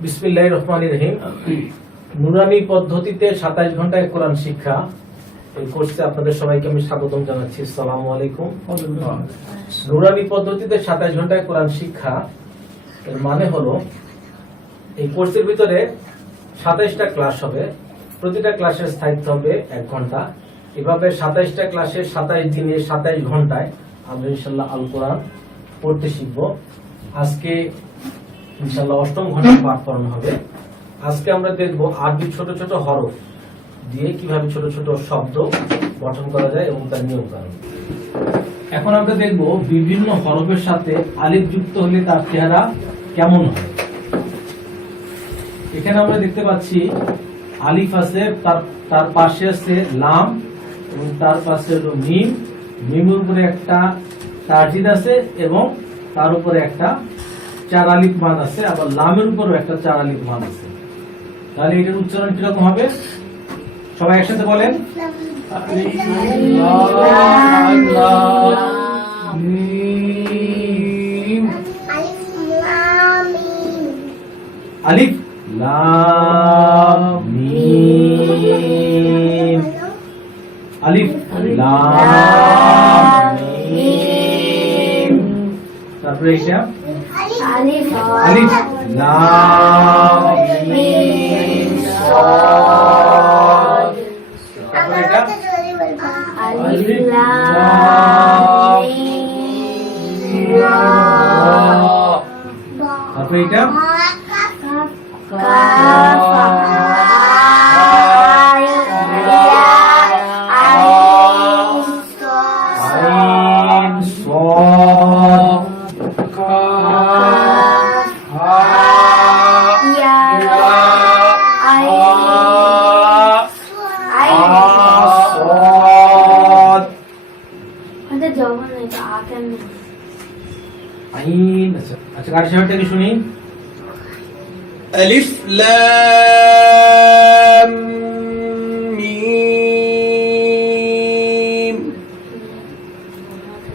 বিসমিল্লাহির রহমানির রহিম। নুরানি পদ্ধতিতে 27 ঘন্টায় কোরআন শিক্ষা, এই কোর্সে আপনাদের সবাইকে আমি স্বাগতম জানাচ্ছি। আসসালামু আলাইকুম। নুরানি পদ্ধতিতে 27 ঘন্টায় কোরআন শিক্ষা এর মানে হলো এই কোর্সের ভিতরে 27টা ক্লাস হবে, প্রতিটা ক্লাসের স্থায়িত্ব হবে 1 ঘন্টা। এভাবে 27টা ক্লাসে 27 দিনে 27 ঘন্টায় আমরা ইনশাআল্লাহ আল কোরআন পড়তে শিখব। আজকে ইনশাআল্লাহ 8ম ঘন্টা পাঠ করানো হবে। আজকে আমরা দেখব আরবি ছোট ছোট হরফ দিয়ে কিভাবে ছোট ছোট শব্দ গঠন করা যায় এবং তার নিয়ম কানুন। এখন আমরা দেখব বিভিন্ন হরফের সাথে আলিফ যুক্ত হলে তার চেহারা কেমন হয়। এখানে আমরা দেখতে পাচ্ছি আলিফ আছে, তার পাশে আছে লাম এবং তার পাশে হলো মিম। মিমের উপরে একটা তাজিদ আছে এবং তার উপরে একটা 4 আলিফ মান আছে, আবার লামের উপরেও একটা 4 আলিফ মান আছে। তাহলে এটার উচ্চারণ কিরকম হবে? সবাই একসাথে বলেন। আলিফ লাম মিম, আলিফ লাম মিম। তারপরে এটা আলিফ লাম মিম সাদ। তারপরে এটা আলিফ লাম মিম রা। তারপরে এটা আচ্ছা গাড়ি সাহেবটা কি শুনি? ألف لام ميم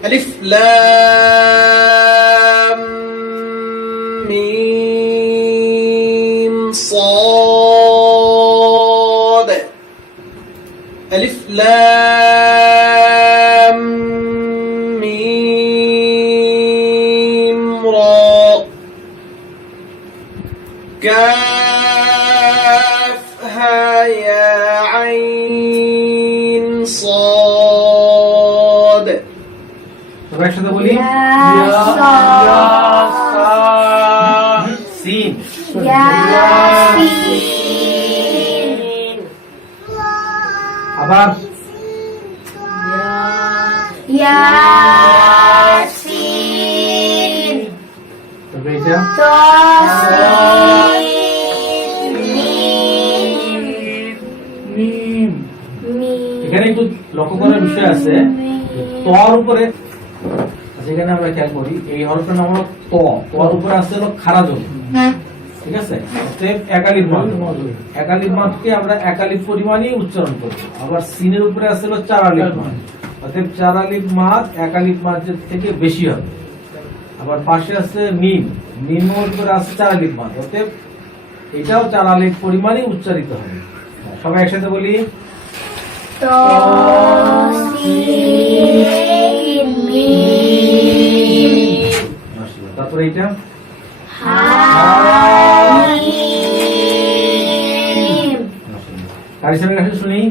ألف لام ميم صاد ألف لام ميم را كافها يا عين صاد। সবাই একসাথে বলি সিন। আবার ইয়াসিন। তবে এটা এখানে একটু লক্ষ্য করার বিষয় আছে, তর উপরে যেখানে আমরা খেয়াল করি এই হরফের নাম হলো ত, তর উপরে আছে হলো খাড়া জল, ঠিক আছে? একালিফ মাদকে আমরা একালিফ পরিমাণই উচ্চারণ করবো। আবার সিনের উপরে আছে হলো 4 আলিফ মাদ, অতএব 4 আলিফ মাদ একালিফ মাদের থেকে বেশি হবে। আবার পাশে আছে মিম, মিমের উপরে আছে 4 আলিফ মাদ, অতএব এটাও 4 আলিফ পরিমাণই উচ্চারিত হবে। সবাই একসাথে বলি তারপরে এটা কারি সাহেবের কাছে শুনি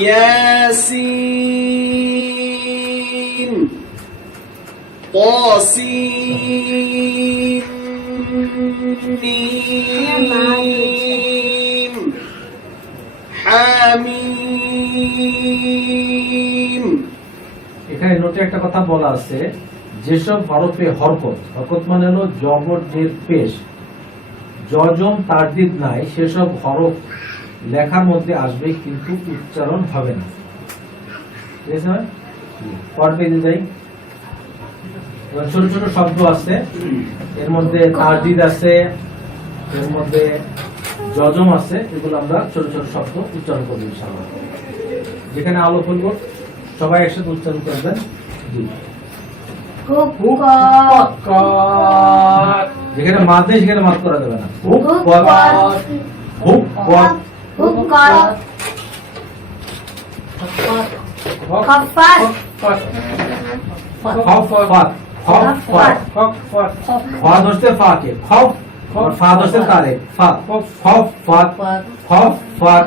ইয়াসিন তাসিন মিম হামিম। এখানে নোটে একটা কথা বলা আছে, যেসব হরফে হরকত মানে হলো জবর জের পেশ, জজম তারদিদ নাই, সেসব হরফ লেখার মধ্যে আসবে কিন্তু উচ্চারণ হবে না। ঠিক আছে? পর পেজে যাই। ছোট ছোট শব্দ আছে, এর মধ্যে তারদিদ আছে, এর মধ্যে জজম আছে, এগুলো আমরা ছোট ছোট শব্দ উচ্চারণ করবো ইনশাআল্লাহ। যেখানে আলো ফেলব সবাই একসাথে উচ্চারণ করবেন। জি যেখানে মাদ নেই সেখানে মাদ করা যাবে না। হুকপত, হুকপত, হুকপত, খফফত, খফফত, খফফত, ফা ধরছে ফাকে, খফ, আর ফা ধরছে তারে, ফা, খফফত, খফফত,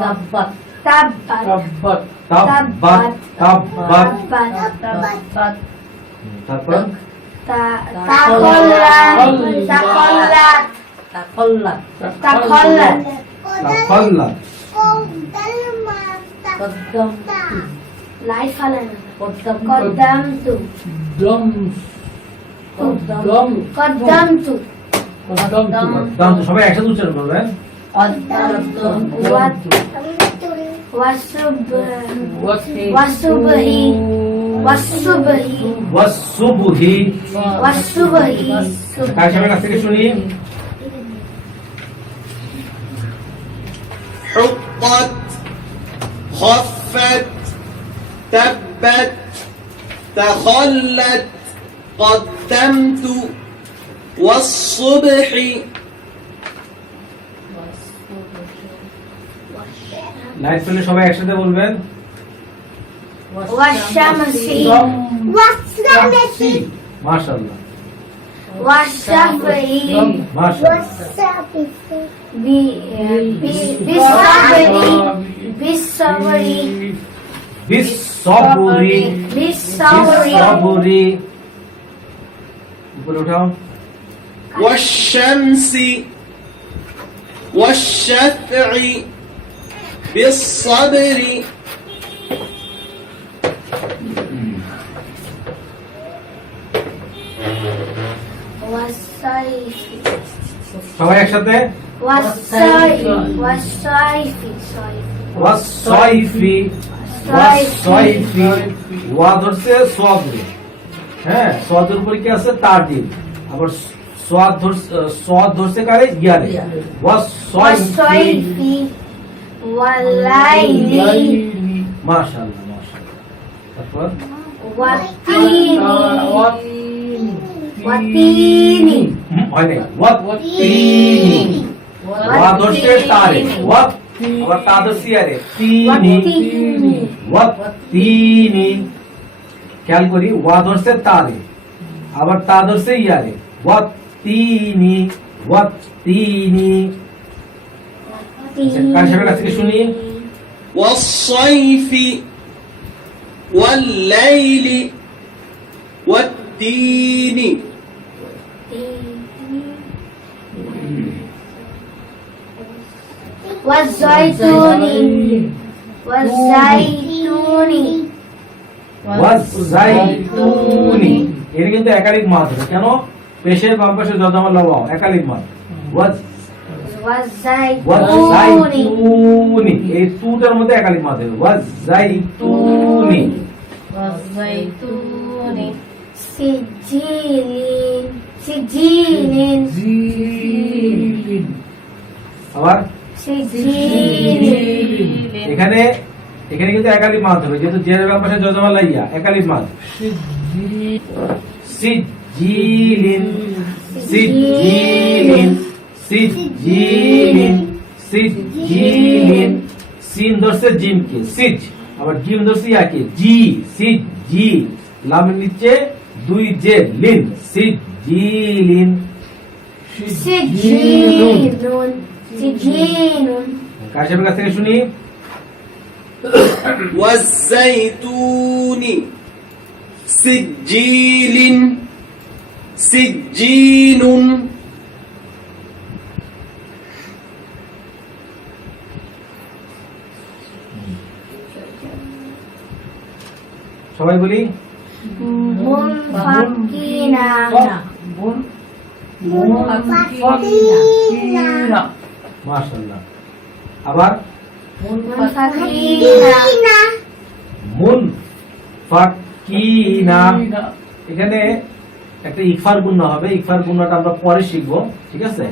তাব্বাত, তাব্বাত, তাব্বাত, তারপর তাকল্লাত, তাকল্লাত, তাকল্লাত, তাখাল্লাত, লাই ফালানা, কদ্দামতু, কদ্দামতু, দাম তো সবাই একসাথে উচ্চারণ করবেন। ওয়াসুবহি, ওয়াসুবহি, ওয়াসসুবহি, ওয়াসুবহি, কার সাহেবের কাছ থেকে শুনি। حطت خفت تبت تخلت قدمت والصبح লাইট ফেলে সবাই একসাথে বলবেন। ওয়াশামসি, মাশাআল্লাহ, ওয়াশাফি, মাশাআল্লাহ, বিসসাবরি, বিসসাবরি, বিসসবরি, বিসসাবরি, বিসসবরি, উপরে উঠাও। والشمس والشفع بالصبر ওয়াসাইফি, সবাই একসাথে। ওয়াসাইফি, ওয়াসাইফি, সাইফি, ওয়াসসাইফি, ওয়াসসাইফি, ওয়া ধরছে সবরে, হ্যাঁ সদের উপরে কি আছে তারদিল, আবার সোয়াদ ধরছে কারে গিয়ারে, ওয়াসসাইফি, ওয়াসাইফি, ওয়ালাইলি, মাশাআল্লাহ, মাশাআল্লাহ, তারপর ওয়াতিনি, ওয়াতিনি, হয় নাই, ওয়াতিনি, ওয়া ধরছে তারে, ওয়াত, আবার তা ধরছে ইয়ারে, তিনি, ওয়াতিনি, ওয়াতিনি, খেয়াল করি, ওয়া ধরছে তারে, আবার তা ধরছে ইয়ারে, ওয়াতিনি, ওয়াতিনি। কার সাহেবের কাছ থেকে শুনি। والصيف والليل والتين والزيتون, والزيتون, ওয়াজাইতুনি, এর কিন্তু একালিক মাদ হবে, কেন? পেশের বাম পাশে যদামা লওয়া একালিক মাদ, والزيتون, ওয়াজাইতুনি, এই তুটার মধ্যে একালিক মাদ হবে, ওয়াজাইতুনি, والزيتون, سجين, سجين, আবার سجين, এখানে এখানে কিন্তু একালিক মাদ হবে, যেহেতু জের বাম পাশে যদামা লাইয়া একালিক মাদ, সিজিলিন, সিজিলিন, সিজিলিন, সিজিলিন, সিন ধরছে জিমকে, সিজ, আবার জিম ধরছে ইয়াকে, জি, সিজ, জি, লামের নিচে দুই জে, লিন, সিজিলিন, سجين, سجين, কার সাহেবের কাছ থেকে শুনি। والزيتون سجيل سجين সবাই বলি। منفكين, মাশাআল্লাহ, আবার منفكين, মুনফাকিনা, এখানে একটা ইকফার গুণা হবে, ইকফার গুণাটা আমরা পরে শিখবো, ঠিক আছে।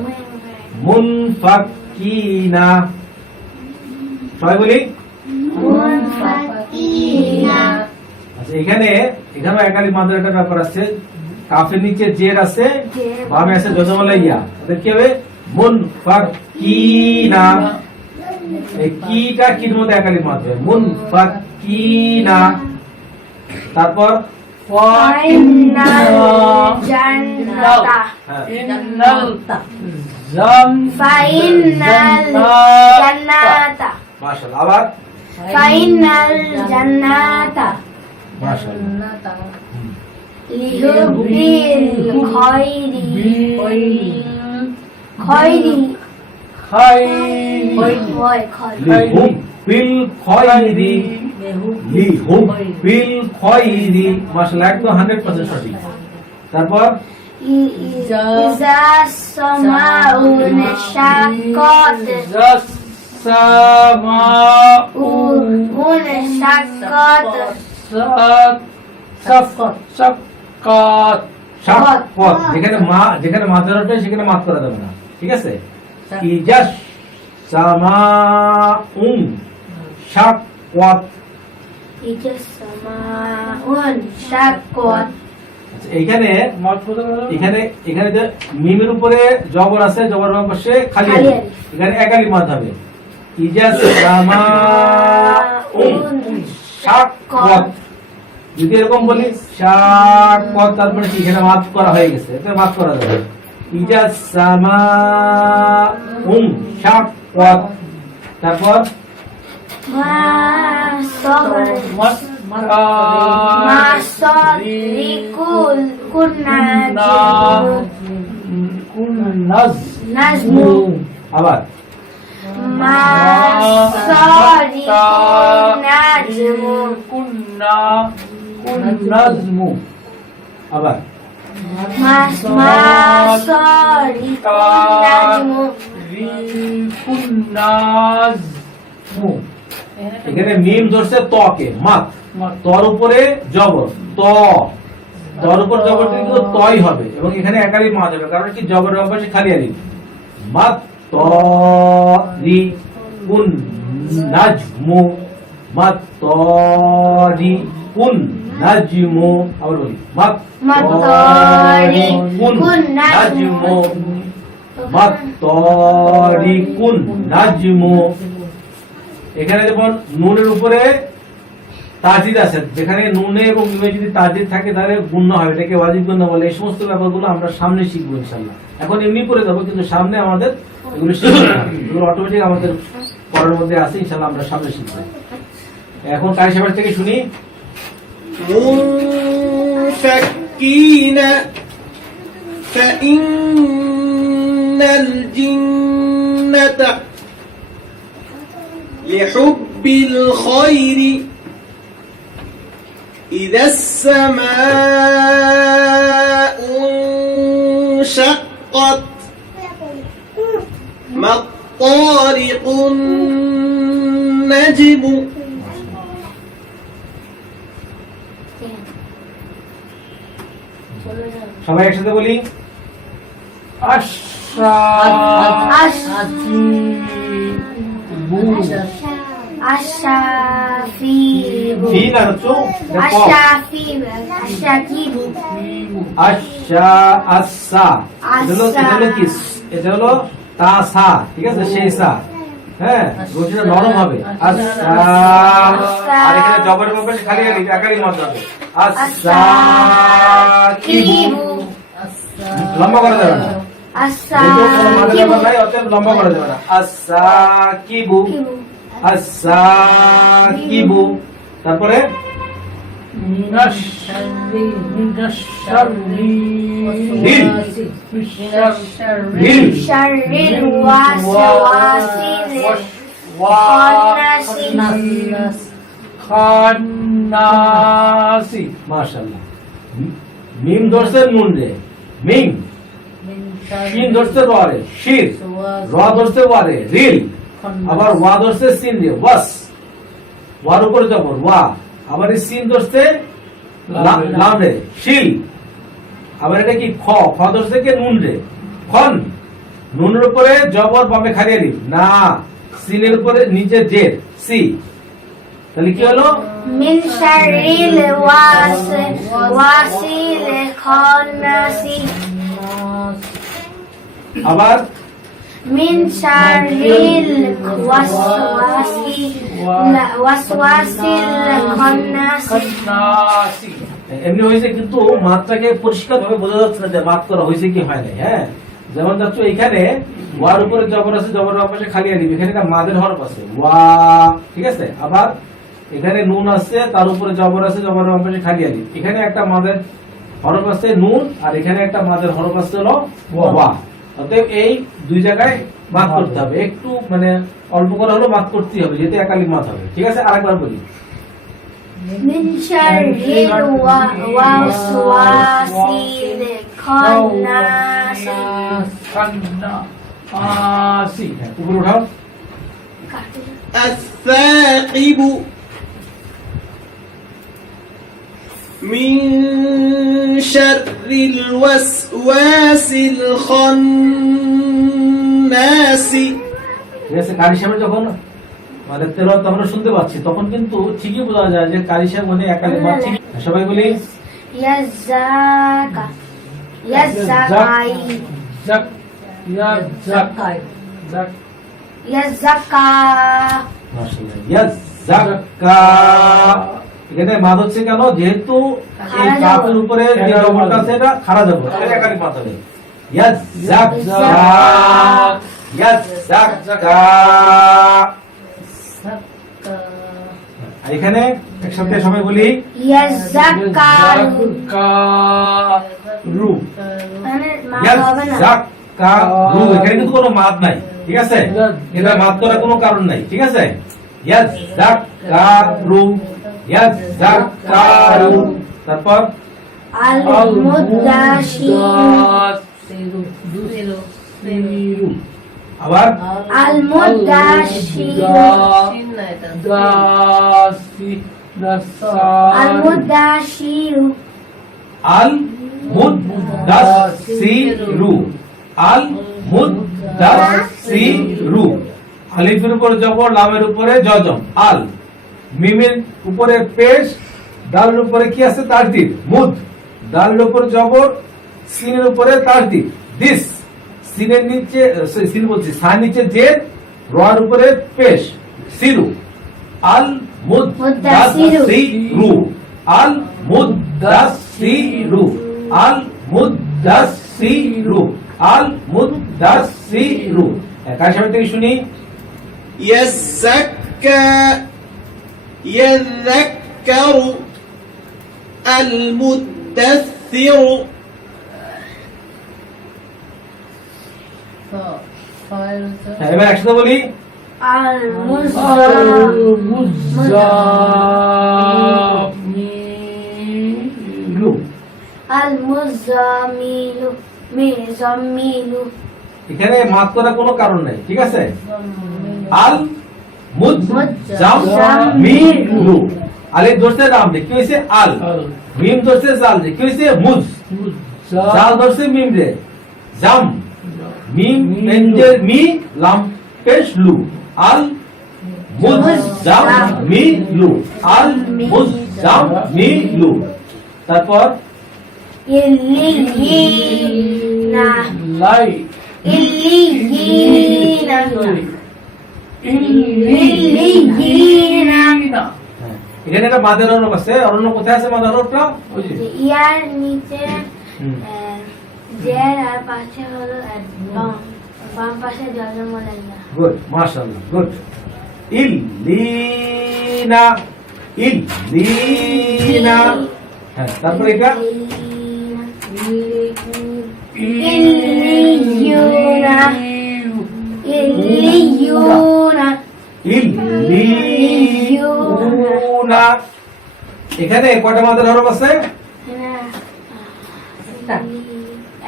মুনফাকিনা, সবাই বলি। منفكين, আচ্ছা, এখানে এখানেও একালিক মাদের একটা ব্যাপার আছে, কাফের নিচে জের আছে, জের, বামে আছে জজমালা ইয়া, তাহলে কি হবে মুনফাকিনা। এই কিটা কির মধ্যে একালি মাত্র মুনফাকিনা। তারপর ফাইনাল জান্নাতা ইন্নাল ফাইনাল জান্নাতা মাশাআল্লাহ। আবার ফাইনাল জান্নাতা মাশাআল্লাহ। লিহুবিল খায়রি খায়রি হয় খায়রি লিহুবিল খায়রি লিহুবিল খায়রি মাশাআল্লাহ, একদম 100% সঠিক। তারপর ইজা সামাউন শাক্কাত উন শাক্কাত শাক্কাত, যেখানে মাথার ওঠে সেখানে মাত করা যাবে না, ঠিক আছে? ইজাস সামাউন শাক্কাত। ইজা সামাউন শাক্কাত এইখানে এখানে যে মিমের উপরে জবর আছে, জবর পাশে খালি খালি আলিফ। এখানে এক আলিফ মাদ হবে। ইজাস সামাউন শাক্কাত। যদি এরকম বলি শাক্কাত, তারপরে কি এখানে মাদ করা হয়ে গেছে, এটা মাদ করা যাবে। ইজাস সামাউন শাক্কাত। তারপর মা সরিকুল নাজমু আবার মা সরিকুল নাজমু আবার মা সরিকুল নাজমু এখানে মিম ধরছে তকে, মাত, তর উপরে জবর তর উপর জবর দিলে কিন্তু তই হবে, এবং এখানে একালি মাত হবে, কারণ কি জবরের অভ্যাসে খালি আলিফ। মাত তরি কুন নাজমু, মাত তরি কুন নাজমু। আবার বলি মাত তরি কুন নাজমু, মাত তরি কুন নাজমু। এখানে যেমন নুনের উপরে তাজিদ আছে, যেখানে নুনে এবং মিমে যদি তাজিদ থাকে তাহলে গুণ্য হয়, এটাকে ওয়াজিব গুণ্য বলে। এই সমস্ত ব্যাপারগুলো আমরা সামনে শিখবো ইনশাআল্লাহ। এখন এমনি করে যাবো, কিন্তু সামনে আমাদের এগুলো শিখতে হবে, এগুলো অটোমেটিক আমাদের পড়ার মধ্যে আছে, ইনশাআল্লাহ আমরা সামনে শিখবো। এখন কারি সাহেবের থেকে শুনি। মুনফাকিনা ফাইন্নাল জিন্নাতা لحب الخير إذا السماء انشقت ما الطارق النجم সবাই একসাথে বলি আশাফিবু ফি না হচ্ছে আশাকিবু আশা আসা, এটা হলো কি, এটা হলো তাসা, ঠিক আছে? সেই সা, হ্যাঁ, রুটিটা নরম হবে। আসা, আর এখানে জবরের উপরে খালি আলিফ, একালি মাদ হবে। আসা কিবু, লম্বা করা যাবে না, যেহেতু কোনো মাদের ব্যাপার নাই, অতএব লম্বা করা যাবে না। আসা কিবু, আসা কিবু। তারপরে শাররিল ওয়াসওয়াসিল খান্নাসি। মাশাআল্লাহ। মিম ধরছে নুন রে, মিম। শিন ধরছে র রে, শির। র ধরছে ওয়া রে, রিল। আবার ওয়া ধরছে সিন রে, ওয়াস। ওয়ার উপরে জবর ওয়া। আবার এই সিন ধরছে লাম রে, শিল। আবার এটা কি খ, খ ধরছে কি নুন রে, খন। নুনের উপরে জবর, বামে খালি আলিফ, না। সিনের উপরে নিচে জের, সি। তাহলে কি হলো? মিন শাররিল ওয়াসিল খান্নাসি আবার মিন শাররিল ওয়াসওয়াসিল খান্নাসি। এমনি হয়েছে কিন্তু মাত্রাকে পরিষ্কার ভাবে বোঝা যাচ্ছে না যে মাত করা হয়েছে কি হয় নাই। হ্যাঁ, যেমন যাচ্ছ এখানে ওয়ার উপরে জবর আছে, জবরের পাশে খালি আলিফ, এখানে একটা মাদের হরফ আছে ওয়া, ঠিক আছে। আবার এখানে নুন আছে, তার উপরে জবর আছে, জবরের পাশে খালি আলিফ, এখানে একটা মাদের হরফ আছে নুন, আর এখানে একটা মাদের হরফ আছে হলো ওয়া। অতএব এই দুই জায়গায় মাত করতে হবে, একটু মানে অল্প করে হলো মাত করতে হবে, যেতে একালিক মাত হবে। ঠিক আছে, আরেকবার বলি। মিন শাররিল ওয়াসওয়াসিল খান্নাসি। উপরে উঠাও। الثاقب من شر الوسواس الخناس। ঠিক আছে, কারি সাহেব যখন মানে তেলাওয়াত আমরা শুনতে পাচ্ছি তখন কিন্তু ঠিকই বোঝা যায় যে কারি সাহেব মানে একালিক মাত ঠিক। সবাই বলি ইয়াজাকা ইয়াজাকাই যাক যাকাই যাক ইয়াজাকা। মাশাআল্লাহ, ইয়াজাক্কা। এখানে মাদ হচ্ছে কেন? যেহেতু এই কাফের উপরে যে জবরটা আছে এটা খাড়া জবর, এটা একালিক মাত হবে। ইয়াজাক্কা ইয়াজাক্কা। আর এখানে একসাথে সবাই বলি ইয়াজাকারু। মানে মা হবে না। ইয়াজাক্কারু। এখানে কিন্তু কোনো মাদ নাই, ঠিক আছে? এটা মাদ করার কোনো কারণ নাই, ঠিক আছে? ইয়াজাক্কারু ইয়াজাক্কারু। তারপর আল মুদাশিরু। আবার আল মুদাশিরু আল মুদাশিরু আল মুদাসসিরু আল মুদাসসিরু। আলিফের উপরে জবর, লামের উপরে জজম, আল। মিমের উপরে পেশ, দালের উপরে কি আছে? তারদিদ, মুদ। দালের উপরে জবর, সিনের উপরে তারদিদ, দিস। সিনের নিচে সিন বলছি, সার নিচে জেদ, রর উপরে পেশ, সিরু। আল মুদাসসিরু আল মুদাসসিরু আল মুদাসসিরু আল মুদাসসিরু। কার সামনে থেকে শুনি? يزكى يذكر المدثر এবার একসাথে বলি আল মুজাম্মিলু। আল মুজামিলু মিজামিলু। এখানে মাত করার কোনো কারণ নাই, ঠিক আছে? আল মুজাম্মিলু। আলিফ ধরছে লাম রে, কি হইছে? আল। মিম ধরছে জাল রে, কি হইছে? মুজ। জাল ধরছে মিম রে, জাম। মিম পেঞ্জের মি, লাম পেশ লু। আল মুজাম্মিলু আল মুজাম্মিলু। তারপর ইল্লিয়িনা লাই ইল্লিয়িনা ইল্লিয়িনা। এখানে একটা মাদের হরফ আছে, অরণ্য কোথায় আছে মাদের হরফটা? ওই যে ইয়ার নিচে জের আর পাশে হলো বাম পাশে জজম লাইয়া। গুড, মাশাআল্লাহ, গুড। ইল্লিনা ইল্লিনা। হ্যাঁ, তারপর এটা ইল্লিয়ুনা ইল্লিয়ুনা ইল্লিয়ুনা। এখানে কয়টা মাদের হরফ আছে?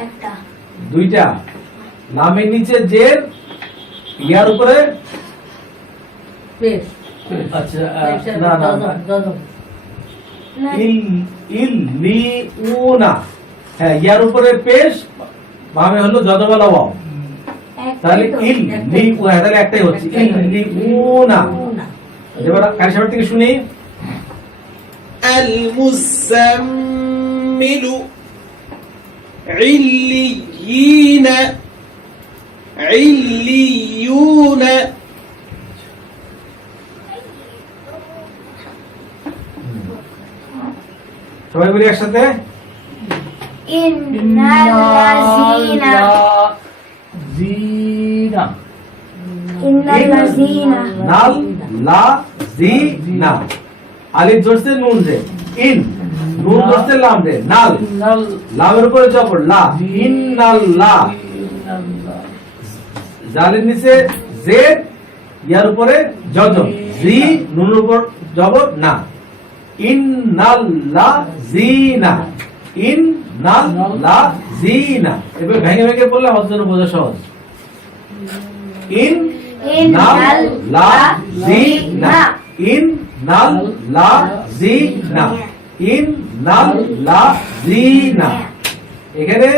একটা দুইটা। লামের নিচে জের, ইয়ার উপরে আচ্ছা না না ইল্লিউনা। হ্যাঁ, ইয়ার উপরে পেশ, বামে হলো যদবালা ওয়াও। তাহলে ইল্লিউ, তাহলে একটাই হচ্ছে ইল্লিউনা। এবার কারি সাহেব থেকে শুনি। المزمل عليين عليون সবাই বলি একসাথে। ইন্নাল্লাযীনা জিনা ইন্নাল্লাযীনা নাল লা জি না, আলিফ ধরছে নুন রে, ইন নুন ধরছে লাম রে, নাল নাল লামের উপরে জবর লা, ইন্নাল্লাহ জালের নিচে জেড, ইয়ার উপরে যজম, জি নুনের উপর জবর না, ইন্নাল্লাযীনা ইন্নাল্লাযীনা। এবার ভেঙে ভেঙে বললে আমাদের জন্য বোঝা সহজ। ইন্নাল্লাযীনা ইন্নাল্লাযীনা ইন্নাল্লাযীনা। এখানে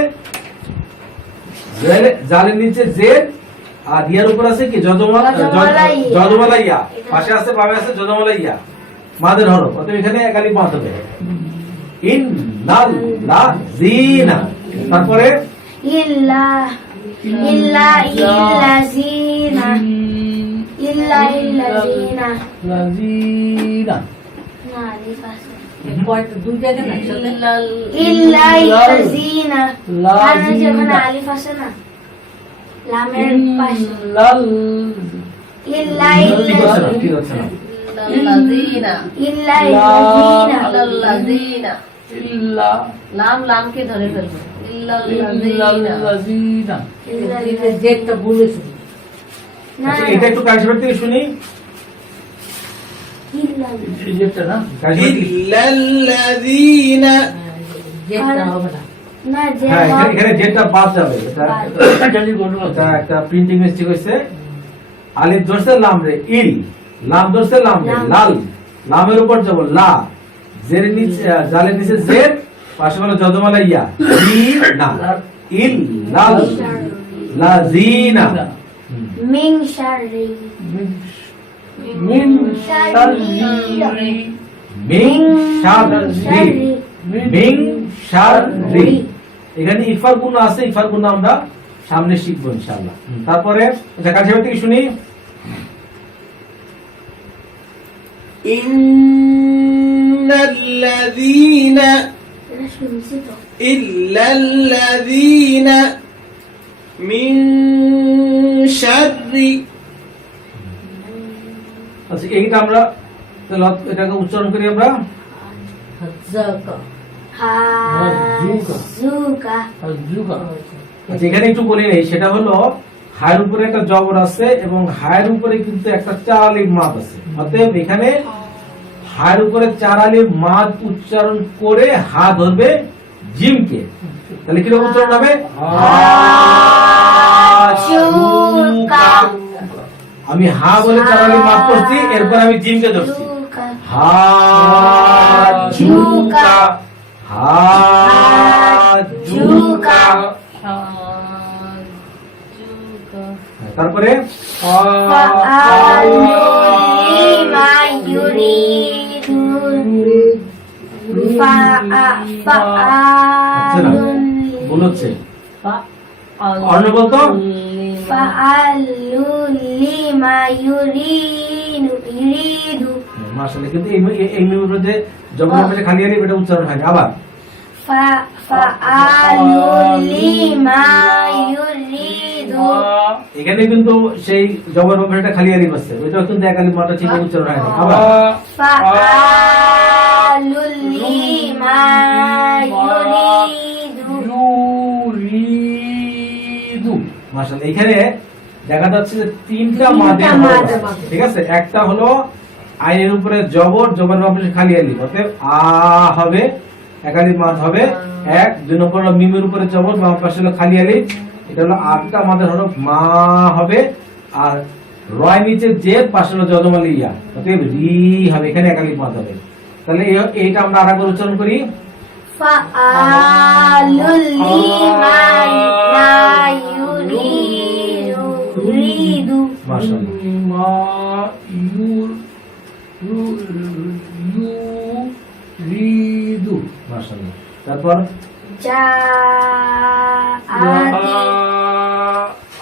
জালের নিচে জেড আর ইয়ার উপর আছে কি যজমালাইয়া, পাশে আছে বামে আছে যজমালাইয়া, মাদের হরফ, অতএব এখানে এক আলিফ মাদ হবে। ইন্নাল্লাযীনা, তারপরে ইল্লাযীনা ইল্লাযীনা লাযীনা না আলিফ আছে কয়টা দুই জায়গা না একসাথে ইল্লাযীনা মানে যখন আলিফ আছে না লামের পাশে লাল ঠিক আছে না, ঠিক আছে না। লাযীনা ইল্লাযীনা লাযীনা ইল্লা লাম লামকে ধরে ফেলবো ইল্লাল্লাযীনা। যেটা বলেছো না আচ্ছা, এটা একটু কারি সাহেব থেকে শুনি। ইল্লাযীনা এই যেটা না কারি সাহেব থেকে- إلا الذين যেটা হবে না না যে হ্যাঁ, এখানে যেটা বাদ যাবে, এটা জানি বলো এটা একটা প্রিন্টিং মিস্টেক হয়েছে। আলিফ ধরছে লাম রে, ইল লাম ধরছে লাম রে, লাল লামের উপর যাব লা, জের নিচে জালের নিচে জের, পাশে বলে যজমালা ইয়া, জি না, ইল লাল লাযীনা। মিন শাররি মিন শাররি মিন শাররি মিন শাররি। এখানে ইফার গুণ আছে, ইফার গুণ আমরা সামনে শিখবো ইনশাআল্লাহ। তারপরে আচ্ছা কারি সাহেব থেকে শুনি। إن الذين এটা শুনছি তো إلا الذين من شر আচ্ছা এইটা আমরা তাহলে এটাকে উচ্চারণ করি আমরা। হাজ্জাকা হাজুকা আজুকা আচ্ছা এখানে একটু বলি নেই, সেটা হলো হায়ের উপরে একটা জবর আছে এবং হায়ের উপরে কিন্তু একটা চার আলিফ মাদ আছে, অতএব এখানে হায়ের উপরে চার আলিফ মাদ উচ্চারণ করে হা ধরবে জিমকে, তাহলে কিরকম উচ্চারণ হবে? হাজুকা আমি হা বলে চার আলিফ মাদ করছি, এরপর আমি জিমকে ধরছি, হাজুকা হাজুকা। তারপরে ফাআলু লিমা ইউরিদুন ফাআলুন ভুল হচ্ছে, অন্য বলতো ফাআলু লিমা ইউরিদু মাশাআল্লাহ, কিন্তু এই মধ্যে যখন আমরা খালি আলিফ এটা উচ্চারণ হয় না। আবার ফাআলু লিমা ইউরিদু এখানে কিন্তু সেই জবর এটা খালি আলিফ আছে, ওইটা কিন্তু এক আলিফ মাত্র ঠিক উচ্চারণ হয় না। আবার ফাআলু লিমা ইউরিদু ইউরিদু মাশাআল্লাহ, এখানে দেখা যাচ্ছে যে তিনটা মাদের মাদ হরফ আছে। ঠিক আছে, একটা হলো আইনের উপরে জবর, জবর বাপে খালি আলিফ, অতএব আ হবে, এক আলিফ মাদ হবে এক। দুই নম্বর হলো মিমের উপরে জবর, বাম পাশে হলো খালি আলিফ, এটা হলো আটটা মাদের হরফ মা হবে, আর রয় নিচে জেদ, পাশে হলো যজমাল ইয়া, অতএব রি হবে, এখানে এক আলিফ মাদ হবে। তাহলে এইটা আমরা আরেকবার উচ্চারণ করি। ফাআলু লিমা ইউরিদু মাশাআল্লাহ, মা ইউর তারপর জাআতি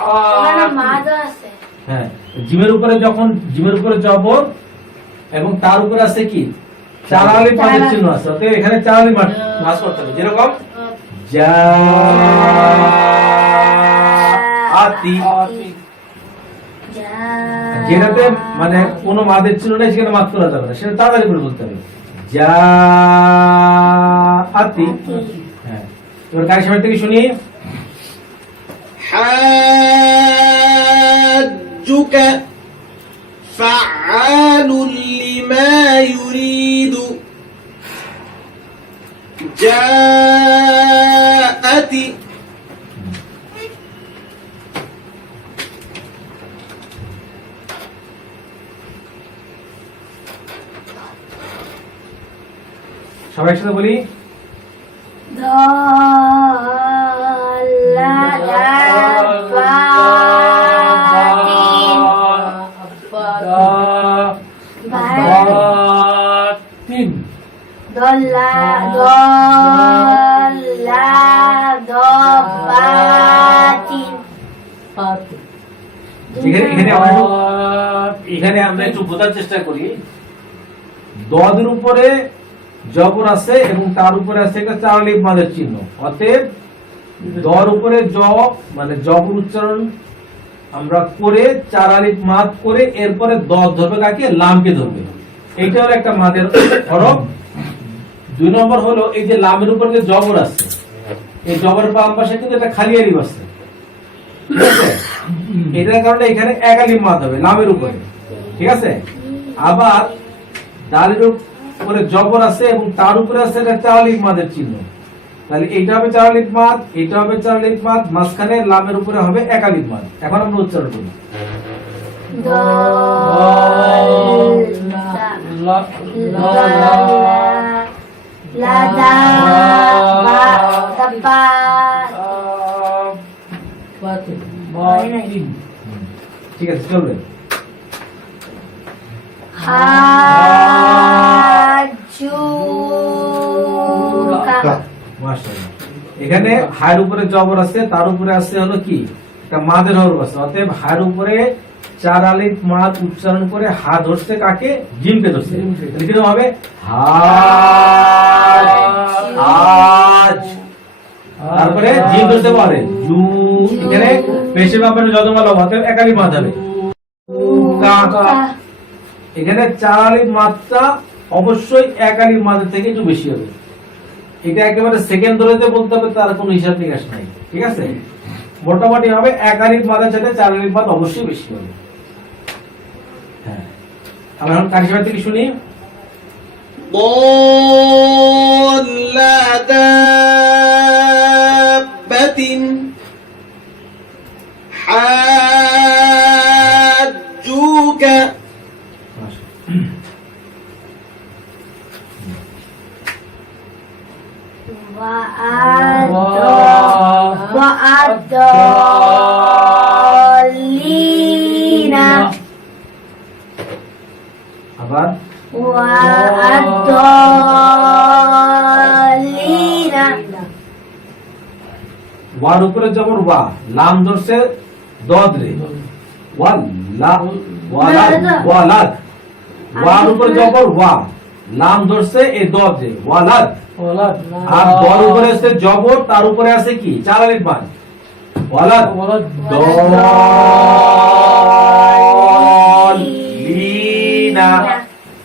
ওখানে মাদ আছে হ্যাঁ, জিমের উপরে যখন জিমের উপরে জবর এবং তার উপরে আছে কি চার আলিফ মাদের চিহ্ন আছে, অতএব এখানে চার আলিফ মাস করতে হবে, যেরকম জাআতি, যেটাতে মানে কোনো মাদের চিহ্ন নেই সেখানে মাদ করা যাবে না, সেটা তাড়াতাড়ি করে বলতে হবে জাআতি। হ্যাঁ, এবার কারিশমা থেকে শুনি। حاجك فعال لما يريد جاءت সবাই একসাথে বলি তিন এখানে আমরা একটু বোঝার চেষ্টা করি, দদের উপরে জবর আছে এবং তার উপরে আছে একটা চার আলিফ মাদের চিহ্ন, অতএব দর উপরে জ মানে জবর উচ্চারণ আমরা করে চার আলিফ মাদ করে এরপরে দদ ধরবে কাকে, লামকে ধরবে, এইটা হলো একটা মাদের হরফ। 2 নম্বর হলো এই যে লামের উপরে যে জবর আছে, এই জবরের বাম পাশে কিন্তু একটা খালি আলিফ আছে, ঠিক আছে, এটার কারণে এখানে এক আলিফ মাদ হবে লামের উপরে, ঠিক আছে। আবার দালের উপরে জবর আছে এবং তার উপরে আছে একটা চার আলিফ মাদের চিহ্ন, তাহলে এইটা হবে চার আলিফ মাদ, এটা হবে চার আলিফ মাদ, মাঝখানে লামের উপরে হবে এক আলিফ মাদ। এখন আমরা উচ্চারণ করি ঠিক আছে, চলবে। মাশাআল্লাহ, এখানে হায়ের উপরে জবর আছে, তার উপরে আছে হলো কি একটা মাদের হরফ আছে, অতএব হায়ের উপরে চার আলিফ মাদ উচ্চারণ করে হা ধরছে কাকে, জিমকে ধরছে, লিখতে হবে হাজ, তারপরে জিম ধরতে পারে জু, এখানে পেশে ব্যাপারে যদমালা, অতএব এক আলিফ মাদ হবে এখানে চার আলিফ মাদটা অবশ্যই এক আলিফ মাদের থেকে একটু বেশি হবে, এটা একেবারে সেকেন্ড ধরেতে বলতে হবে, তার কোনো হিসাব নিকাশ নাই, ঠিক আছে, মোটামুটি হবে এক আলিফ মাদের সাথে চার আলিফ মাদ অবশ্যই বেশি হবে। হ্যাঁ, আমরা এখন কারিশমা থেকে শুনি ضال دابة حاجوك والضالين আবার والضالين ওয়ার উপরে যেমন ওয়া, লাম ধরছে দদ রে, ওয়ালাদ, ওয়ালাদ, ওয়ার উপরে যেমন ওয়া, লাম ধরছে এই দদ রে, ওয়ালাদ, আর দর উপরে আছে জবর, তার উপরে আছে কি চার আলিফ মাদ, ওয়ালাদ দলিনা।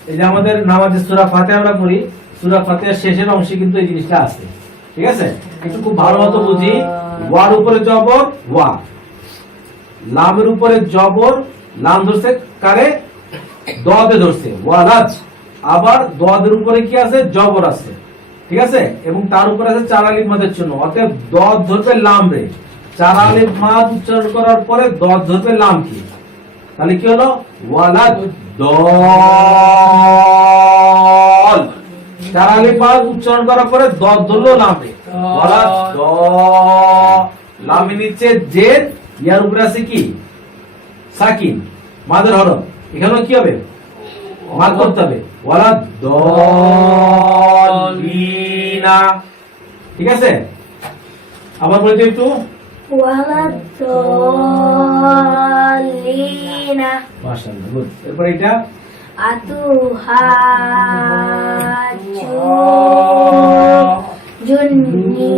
এই যে আমাদের নামাজে সূরা ফাতিহা আমরা পড়ি, সূরা ফাতিহার শেষের অংশে কিন্তু এই জিনিসটা আছে, ঠিক আছে, একটু খুব ভালো মতো বুঝি। ওয়ার উপরে জবর ওয়া, লামের উপরে জবর, লাম ধরছে কারে, দদে ধরছে ওয়ালাদ, আবার দদের উপরে কি আছে, জবর আছে, ঠিক আছে, এবং তার উপরে আছে চার আলিফ মাদের চিহ্ন, অতএব দদ ধরবে লাম রে, চার আলিফ মাদ উচ্চারণ করার পরে দদ ধরবে লাম কি, তাহলে কি হলো ওয়ালাদ দল, চার আলিফ মাদ উচ্চারণ করার পরে দদ ধরলো লাম রে, ওয়ালাদ দল, লামের নিচে জেদ, ইয়ার উপরে আছে কি সাকিন মাদের হরফ, এখানে কি হবে মাদ করতে হবে ওয়ালাদ দলিনা, ঠিক আছে, আবার বলে দিই একটু। ওয়ালা দলিনা মাশাআল্লাহ, গুড। এরপর এটা জুন্নি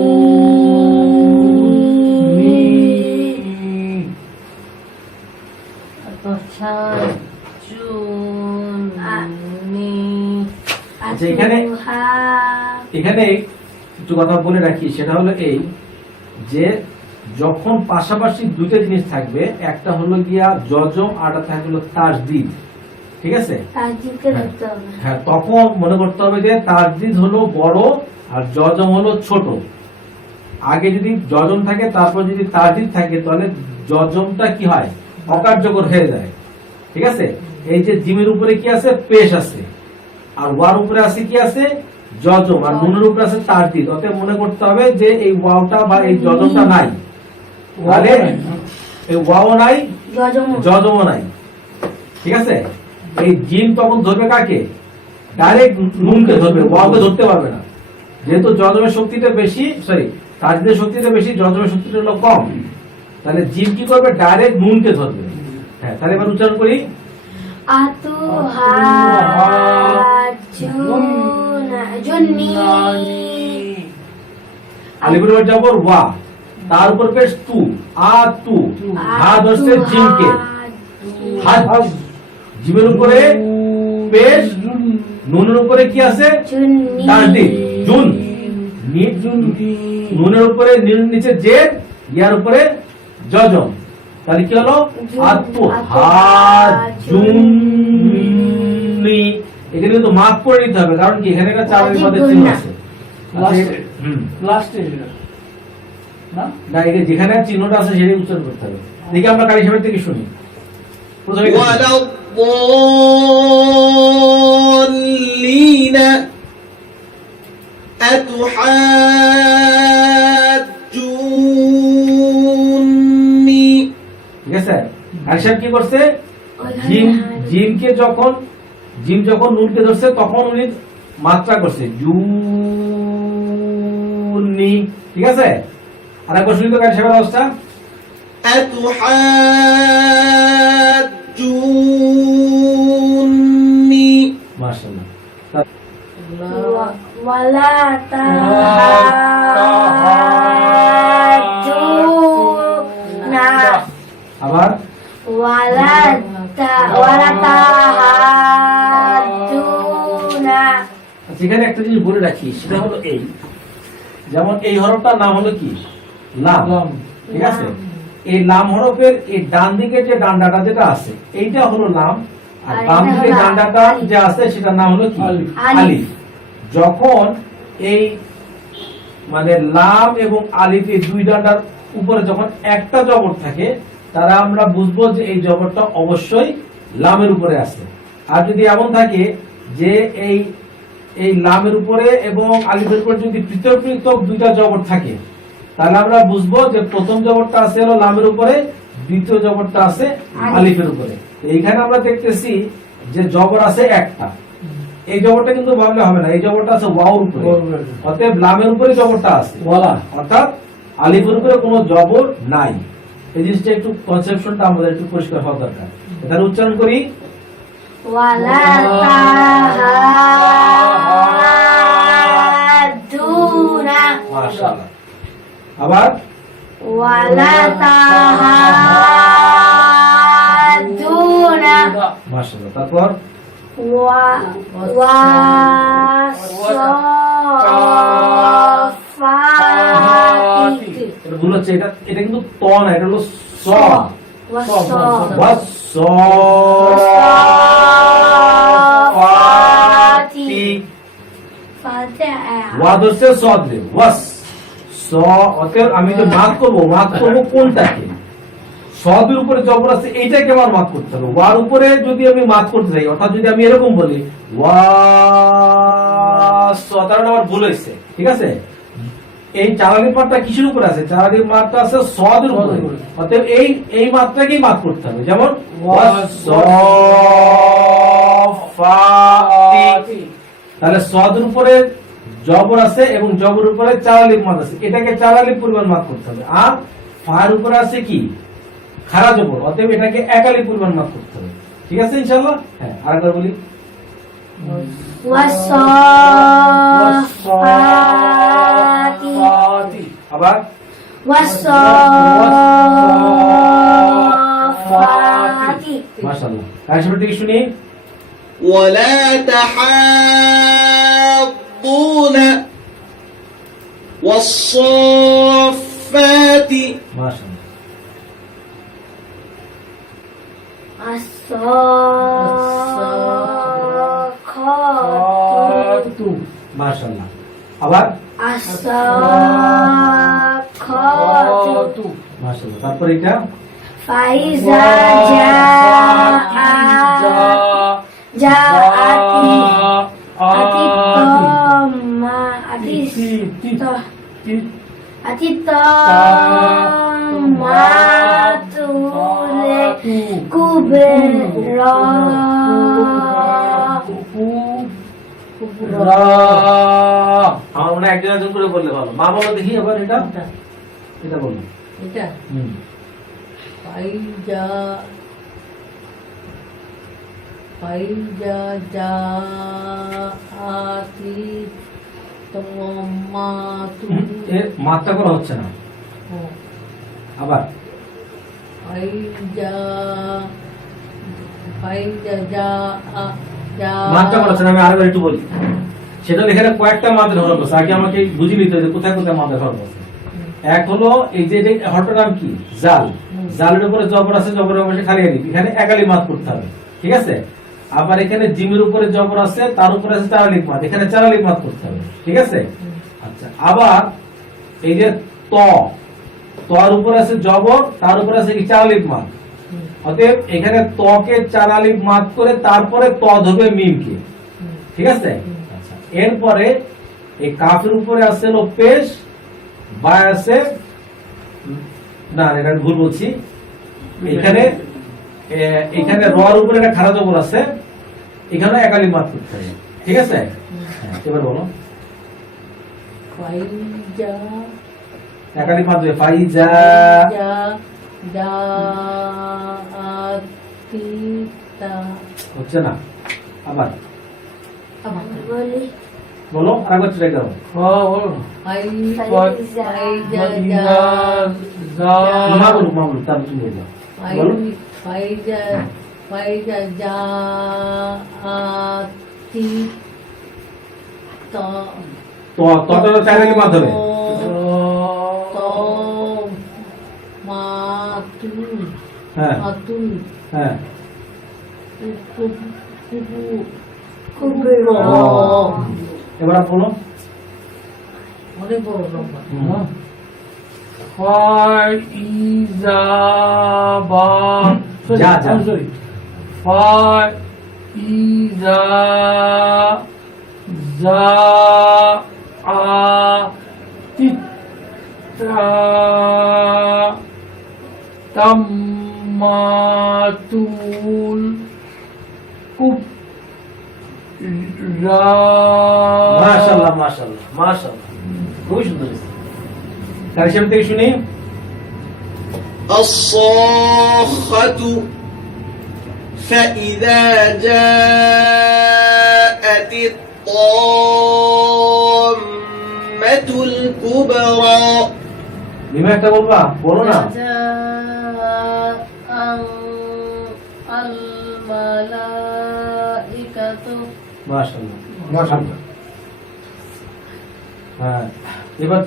আচ্ছা, এখানে একটু কথা বলে রাখি, সেটা হলো এই যে যখন পাশাপাশি দুইটা জিনিস থাকবে, একটা হলো গিয়া জজম আর একটা থাকবে হলো তাসদিদ, ঠিক আছে? তাজিদকে ধরতে হবে। হ্যাঁ, তখন মনে করতে হবে যে তাসদিদ হলো বড় আর জজম হলো ছোট। আগে যদি জজম থাকে তারপর যদি তাসদিদ থাকে তাহলে জজমটা কি হয়, অকার্যকর হয়ে যায়, ঠিক আছে? এই যে জিমের উপরে কি আছে, পেশ আছে, আর ওয়ার উপরে আছে কি আছে, জজম, আর নুনের উপরে আছে তাসদিদ। অতএব মনে করতে হবে যে এই ওয়াওটা বা এই জজমটা নাই, তাহলে এই ওয়াও নাই, জজমও নাই, ঠিক আছে? এই জিম তখন ধরবে কাকে, ডাইরেক্ট নুনকে ধরবে, ওয়াওকে ধরতে পারবে না, যেহেতু জজমের শক্তিটা বেশি, সরি তাসদিদের শক্তিটা বেশি, জজমের শক্তিটা হলো কম, তাহলে জিম কি করবে, ডাইরেক্ট নুনকে ধরবে। হ্যাঁ, তাহলে এবার উচ্চারণ করি। আলিফের জবর ওয়া, তার উপর পেশ তু, আতু, হা ধরছে জিমকে, হাজ, জিমের উপরে পেশ, নুনের উপরে কি আছে, তাসদিদ, জুন, নুনের উপরে নিচে জের, ইয়ার উপরে জজম, তাহলে কি হলো, আতু হাজুনি। এখানে কিন্তু মাফ করে নিতে হবে, কারণ কি এখানে একটা চার পদের চিহ্ন আছে। লাস্টে না না, এটা যেখানে চিহ্নটা আছে সেটাই উচ্চারণ করতে হবে। দেখি আমরা কারি সাহেবের থেকে শুনি। প্রথমে ولا الضالين أتحاجوني ঠিক আছে, কারি সাহেব কি করছে, জিম যখন নুনকে ধরছে তখন উনি মাত্রা করছে জুনি, ঠিক আছে? আর একবার শুনি তো কারি সাহেবের অবস্থা। أتحاجوني মাশাআল্লাহ। ওয়ালা তাহাজুনা আবার ওয়ালা তাহাজুনা। সেখানে একটা জিনিস বলে রাখি, সেটা হলো এই, যেমন এই হরফটার নাম হলো কি, লাম, ঠিক আছে? এই লাম হরফের এই ডান দিকে যে ডান্ডাটা যেটা আছে এইটা হলো লাম, আর বাম দিকে ডান্ডাটা যে আছে সেটার নাম হলো কি, আলিফ। যখন এই মানে লাম এবং আলিফ এই দুই ডান্ডার উপরে যখন একটা জবর থাকে, তারা আমরা বুঝবো যে এই জবরটা অবশ্যই লামের উপরে আছে। আর যদি এমন থাকে যে এই লামের উপরে এবং আলিফের উপরে যদি পৃথক পৃথক দুইটা জবর থাকে, তাহলে আমরা বুঝবো যে প্রথম জবরটা আছে হলো লামের উপরে, দ্বিতীয় জবরটা আছে আলিফের উপরে। এইখানে আমরা দেখতেছি যে জবর আছে একটা, এই জবরটা কিন্তু ভাবলে হবে না, এই জবরটা আছে ওয়াওর উপরে, অতএব লামের উপরে জবরটা আছে, অর্থাৎ আলিফের উপরে কোনো জবর নাই। এই জিনিসটা একটু কনসেপশনটা আমাদের একটু পরিষ্কার হওয়া দরকার। এটার উচ্চারণ করি, ওয়ালা তাহাজুনা। মাশাআল্লাহ। আবার ওয়ালা তাহাজুনা। মাশাআল্লাহ। তারপর ওয়াসফাতি। এটা ভুল হচ্ছে, এটা কিন্তু ত না, এটা হলো স। ওয়াসফাতি। ওয়া ধরছে সদ দে, ওয়াস স। অতএব আমি যে মাত করব কোনটাকে, সদের উপরে জবর আছে এইটাকে আমার মাত করতে হবে। ওয়ার উপরে যদি আমি মাত করতে যাই, অর্থাৎ যদি আমি এরকম বলি ওয়াস, তাহলে আমার ভুল হয়েছে, ঠিক আছে? এই চারালি মাত্রা কিসের উপরে আছে, চারালি মাত্রা আছে সদের উপরে, অতএব এই মাত্রাকেই মাত করতে হবে। যেমন ওয়াসফাতি, তাহলে সদের উপরে জবর আছে এবং জবর উপরে 4 আলিফ মাদ আছে, এটাকে 4 আলিফ পরিমাণ মাদ করতে হবে। আর ফার উপরে আছে কি খাড়া জবর, অতএব এটাকে 1 আলিফ পরিমাণ মাদ করতে হবে। ঠিক আছে ইনশাআল্লাহ? হ্যাঁ, আরেকবার বলি। ওয়াসসাফাতি আবার ওয়াসসাফাতি মাশাআল্লাহ। কাশিফের থেকে শুনি। ولا تحاضون والصافات মাশাআল্লাহ। আসসাখাতু মাশাআল্লাহ। আবার আসসাখাতু মাশাআল্লাহ। তারপর এটা ফাইজা জাআতি আতিতামাতুলে কুবরা আমার মনে হয় একজন একজন করে বললে ভালো। মা বলো দেখি আবার এটা, এটা বলো। এটা ফাইজা জাআতি তামাতু এর মাত্রা করা হচ্ছে না। আবার মাত্রা করা হচ্ছে না। আমি আরেকবার একটু বলি, সেটা এখানে কয়েকটা মাত্রা ধরা পড়ছে। আগে আমাকে বুঝিয়ে নিতে হবে কোথায় কোথায় মাত্রা ধরা পড়ছে। এক হলো এই যে হরফের নাম কি জাল, জালের উপরে জবর আছে, জবরের পাশে খালি আলিফ, এখানে 1 আলিফ মাদ করতে হবে। ঠিক আছে? আবার এখানে জিমের উপরে জবর আছে, তার উপরে আছে 4 আলিফ মাদ, এখানে 4 আলিফ মাদ করতে হবে। ঠিক আছে? আচ্ছা, আবার এই যে তর উপরে আছে জবর, তার উপরে আছে কি 4 আলিফ মাদ, অতএব এখানে তকে 4 আলিফ মাদ করে তারপরে ত ধরবে মিমকে। ঠিক আছে? আচ্ছা, এরপরে এই কাফের উপরে আছে হলো পেশ, বা আছে না, এটা ভুল বলছি, এখানে রর উপরে একটা খাড়া জবর আছে, এখানে 1 আলিফ মাদ করতে হবে। ঠিক আছে? হ্যাঁ, এবার বলো। ফাইজা 1 আলিফ মাদ হবে ফাইজা জাআতি তা হচ্ছে না। আবার বলি বলো, আরেকবার ট্রাই করো। মা বলো, মা বলো, তারপর তুমি বলো। বলো। ফাইজা জাআতি তা তটা 4 আলিফ মাদ হবে। মাতু হ্যাঁ মাতু হ্যাঁ। কুবরা এবার বলো। অনেক বড় লম্বা যা যা তাম্মাতুল মাশাআল্লাহ মাশাআল্লাহ মাশাআল্লাহ, খুবই সুন্দর হয়েছে। কারিশম থেকে শুনি। الصاخة فإذا جاءت الطامة الكبرى মিমা একটা বলবা, বলো না। আল মালাইকাতু মাশাআল্লাহ মাশাআল্লাহ। হ্যাঁ, এবার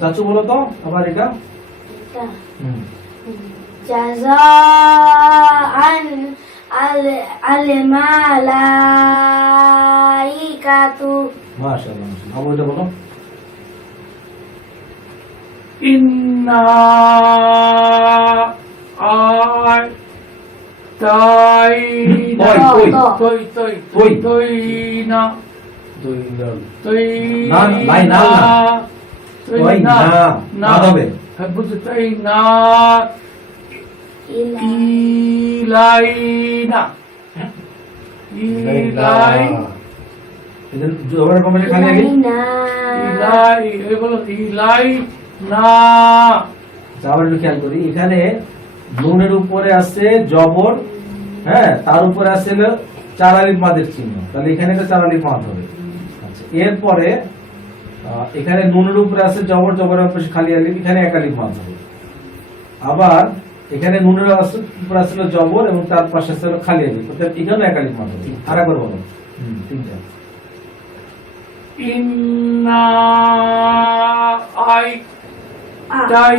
চাচু বলো তো আবার এটা। জাযাআন আল মালাইকাতু মাশাআল্লাহ মাশাআল্লাহ। আবার এটা বলো। ইন্না আ'তাইনা তৈনা না ভাই, না ওই না না হবে। তৈনা ইলাইনা এদের জবরের কমে খালি আগে ইলাইনা ইলাই এই বলো ইলাই না আবার একটু খেয়াল করি, এখানে নুনের উপরে আছে জবর, হ্যাঁ, তার উপরে আছে হলো 4 আলিফ মাদের চিহ্ন, তাহলে এখানে একটা 4 আলিফ মাদ হবে। আচ্ছা, এরপরে এখানে নুনের উপরে আছে জবর, জবরের উপরে খালি আলিফ, এখানে 1 আলিফ মাদ হবে। আবার এখানে নুনের উপরে আছে হলো জবর এবং তার পাশে আছে হলো খালি আলিফ, অর্থাৎ এখানে 1 আলিফ মাদ হবে। আরেকবার বলো, তিনটা। ইন্না আই তাই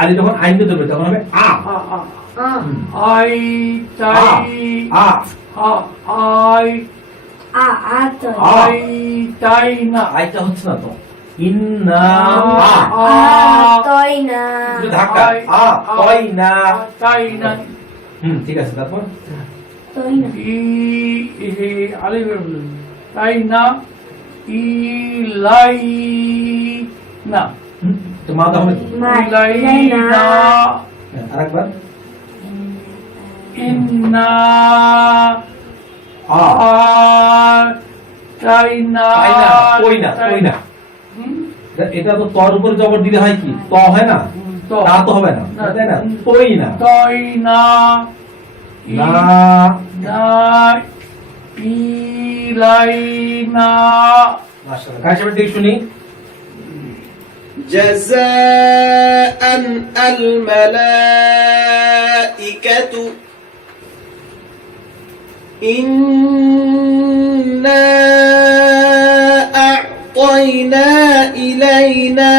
আলি যখন আইন ধরবে তখন হবে আ, আই তাই আ, আই আতই আই তাই না আইটা হচ্ছে না তো, ইন্না আ, আতইনা একটু ধাক্কা, আ তয় না, তাই না ঠিক আছে। তারপর তইনা আলিফের তাই না ইলাই না তো মাথা হবে কি? ইলাই না আরেকবার ইন্না আ, তাই না তাই না, কই না, কই না। এটা তো তর উপর জবর দিলে হয় কি, ত হয় না, তো তা তো হবে না, তাই না, কই না, তাই না না, না ইলাই না মাশাআল্লাহ। কার সাথে থেকে শুনি? جزاء الملائكة إنا أعطينا إلينا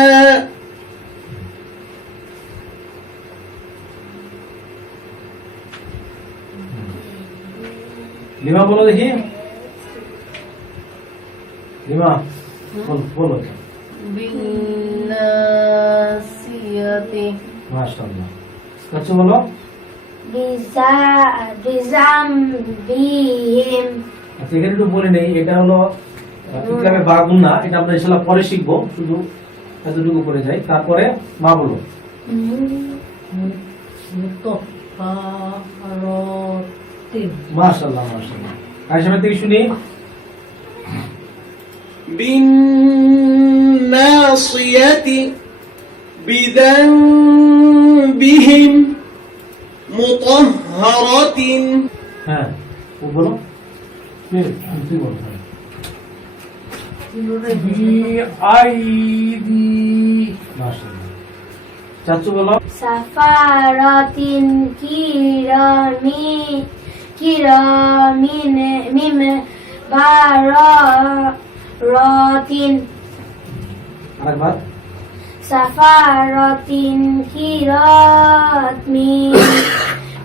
লিমা বলো দেখি, লিমা বলো। বিন্নাসিয়াতি মাশাআল্লাহ। আচ্ছা বলো, বিজামবিহিম আচ্ছা এখানে একটু বলে নেই, এটা হলো ইকরামে বাগুন না, এটা আমরা ইনশাআল্লাহ পরে শিখবো, শুধু এতটুকু করে যাই। তারপরে মা বলো, মুতাহহারাতিন মাশাআল্লাহ মাশাআল্লাহ। কার সাথে থেকে শুনি? بالناصية بذنبهم مطهرة হ্যাঁ ও বলো, তুই বলো। বিআইদি মাশাআল্লাহ। চাচু বলো, সাফারাতিন কিরামিন মিম বারারাতিন আরেকবার। সাফারাতিন কিরামিন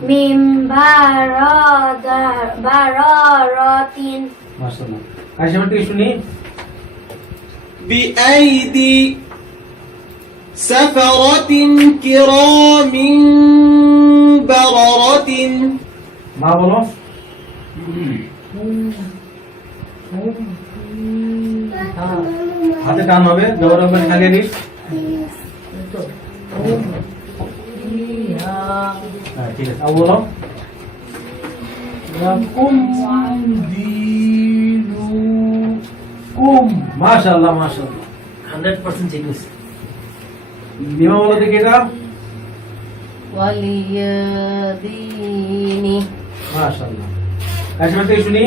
মিম বারারাতিন মাশাআল্লাহ। কার সাথে থেকে শুনি? بأيدي سفرة كرام بررة মা বলো, হাতে টান হবে, জবর হবে খালি আলিফ। হ্যাঁ ঠিক আছে, আবার বলো। লাকুম দীনুকুম মাশাআল্লাহ মাশাআল্লাহ, 100% ঠিক আছে। লিমা বলো দেখি এটা। ওয়ালিয়াদিনি মাশাআল্লাহ। কার সাথে থেকে শুনি?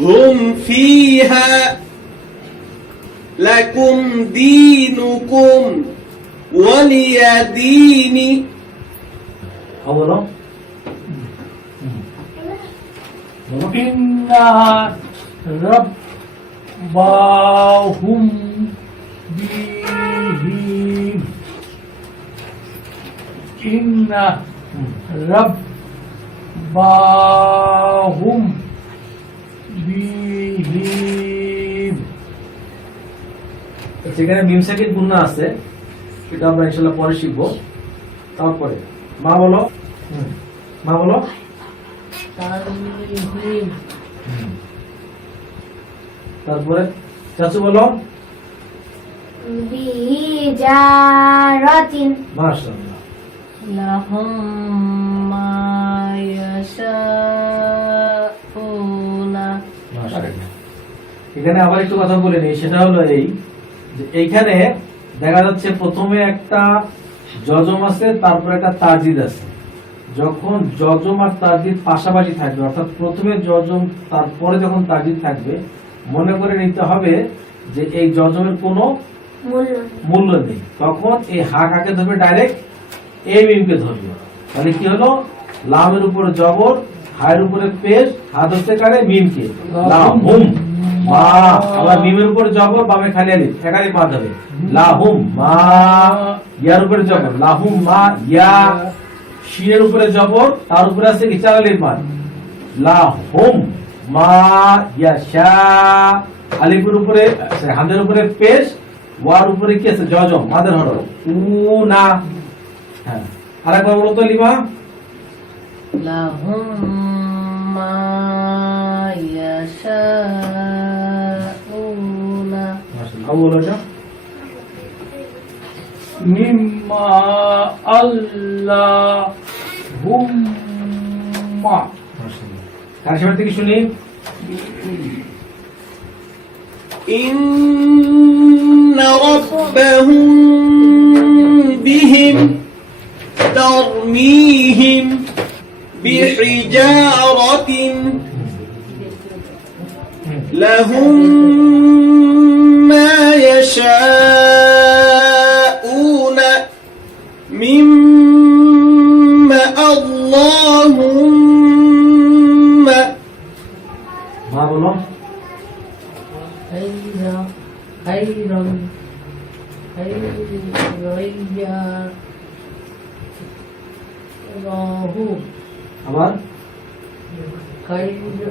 هم فيها لكم دينكم ولي ديني বলো, বলো। ইন্না রাব্বাহুম বিহিম ইন্না রাব্বাহুম বিহিম সেখানে মিম সাকিন গুণা আছে, সেটা আমরা ইনশাআল্লাহ পরে শিখবো। তারপরে মা বলো, মা বলো। তানহিম তারপরে চাচু বলো। বিজারাতিন মাশাআল্লাহ। লাহুম মা ইয়াশাউন এখানে আবার একটু কথা বলে নিই, সেটা হলো এই যে এইখানে দেখা যাচ্ছে প্রথমে একটা যজম আছে, তারপর একটা তাজিদ আছে। যখন যজম আর তাজিদ পাশাপাশি থাকবে, অর্থাৎ প্রথমে যজম তারপরে যখন তাজিদ থাকবে, মনে করে নিতে হবে যে এই যজমের কোনো মূল্য মূল্য নেই, তখন এই হা কাকে ধরবে? ডাইরেক্ট এই মিমকে ধরবে। তাহলে কি হলো? লামের উপরে জবর, হায়ের উপরে পেশ, হা ধরতে কারে? মিমকে। লাহুম মা। আবার মিমের উপরে জবর, বামে খালি আলিফ, একালি পা ধরে লাহুম মা। ইয়ার উপরে জবর, লাহুম মা ইয়া। শিনের উপরে জবর, তার উপরে আছে কি? চার আলিফ মাদ, লাহুম মা ইয়াশা। আলিফের উপরে, হামজার উপরে পেশ, ওয়ার উপরে কি আছে? জজম, মাদের হরফ উনা। হ্যাঁ, আরেকবার বলো তো লিমা। লাহুম মা ইয়াশাউনা। মাশাআল্লাহ, বলো এটা। মিম্মা আল্লাহুম্মা। মাশাআল্লাহ, কার সাথে থেকে শুনি? إن ربهم بهم ترميهم بحجارة لهم ما يشاءون مما اللهم মা বলো। খাইরন খাইরাইয়া রাহু। আবার খাইরাইয়া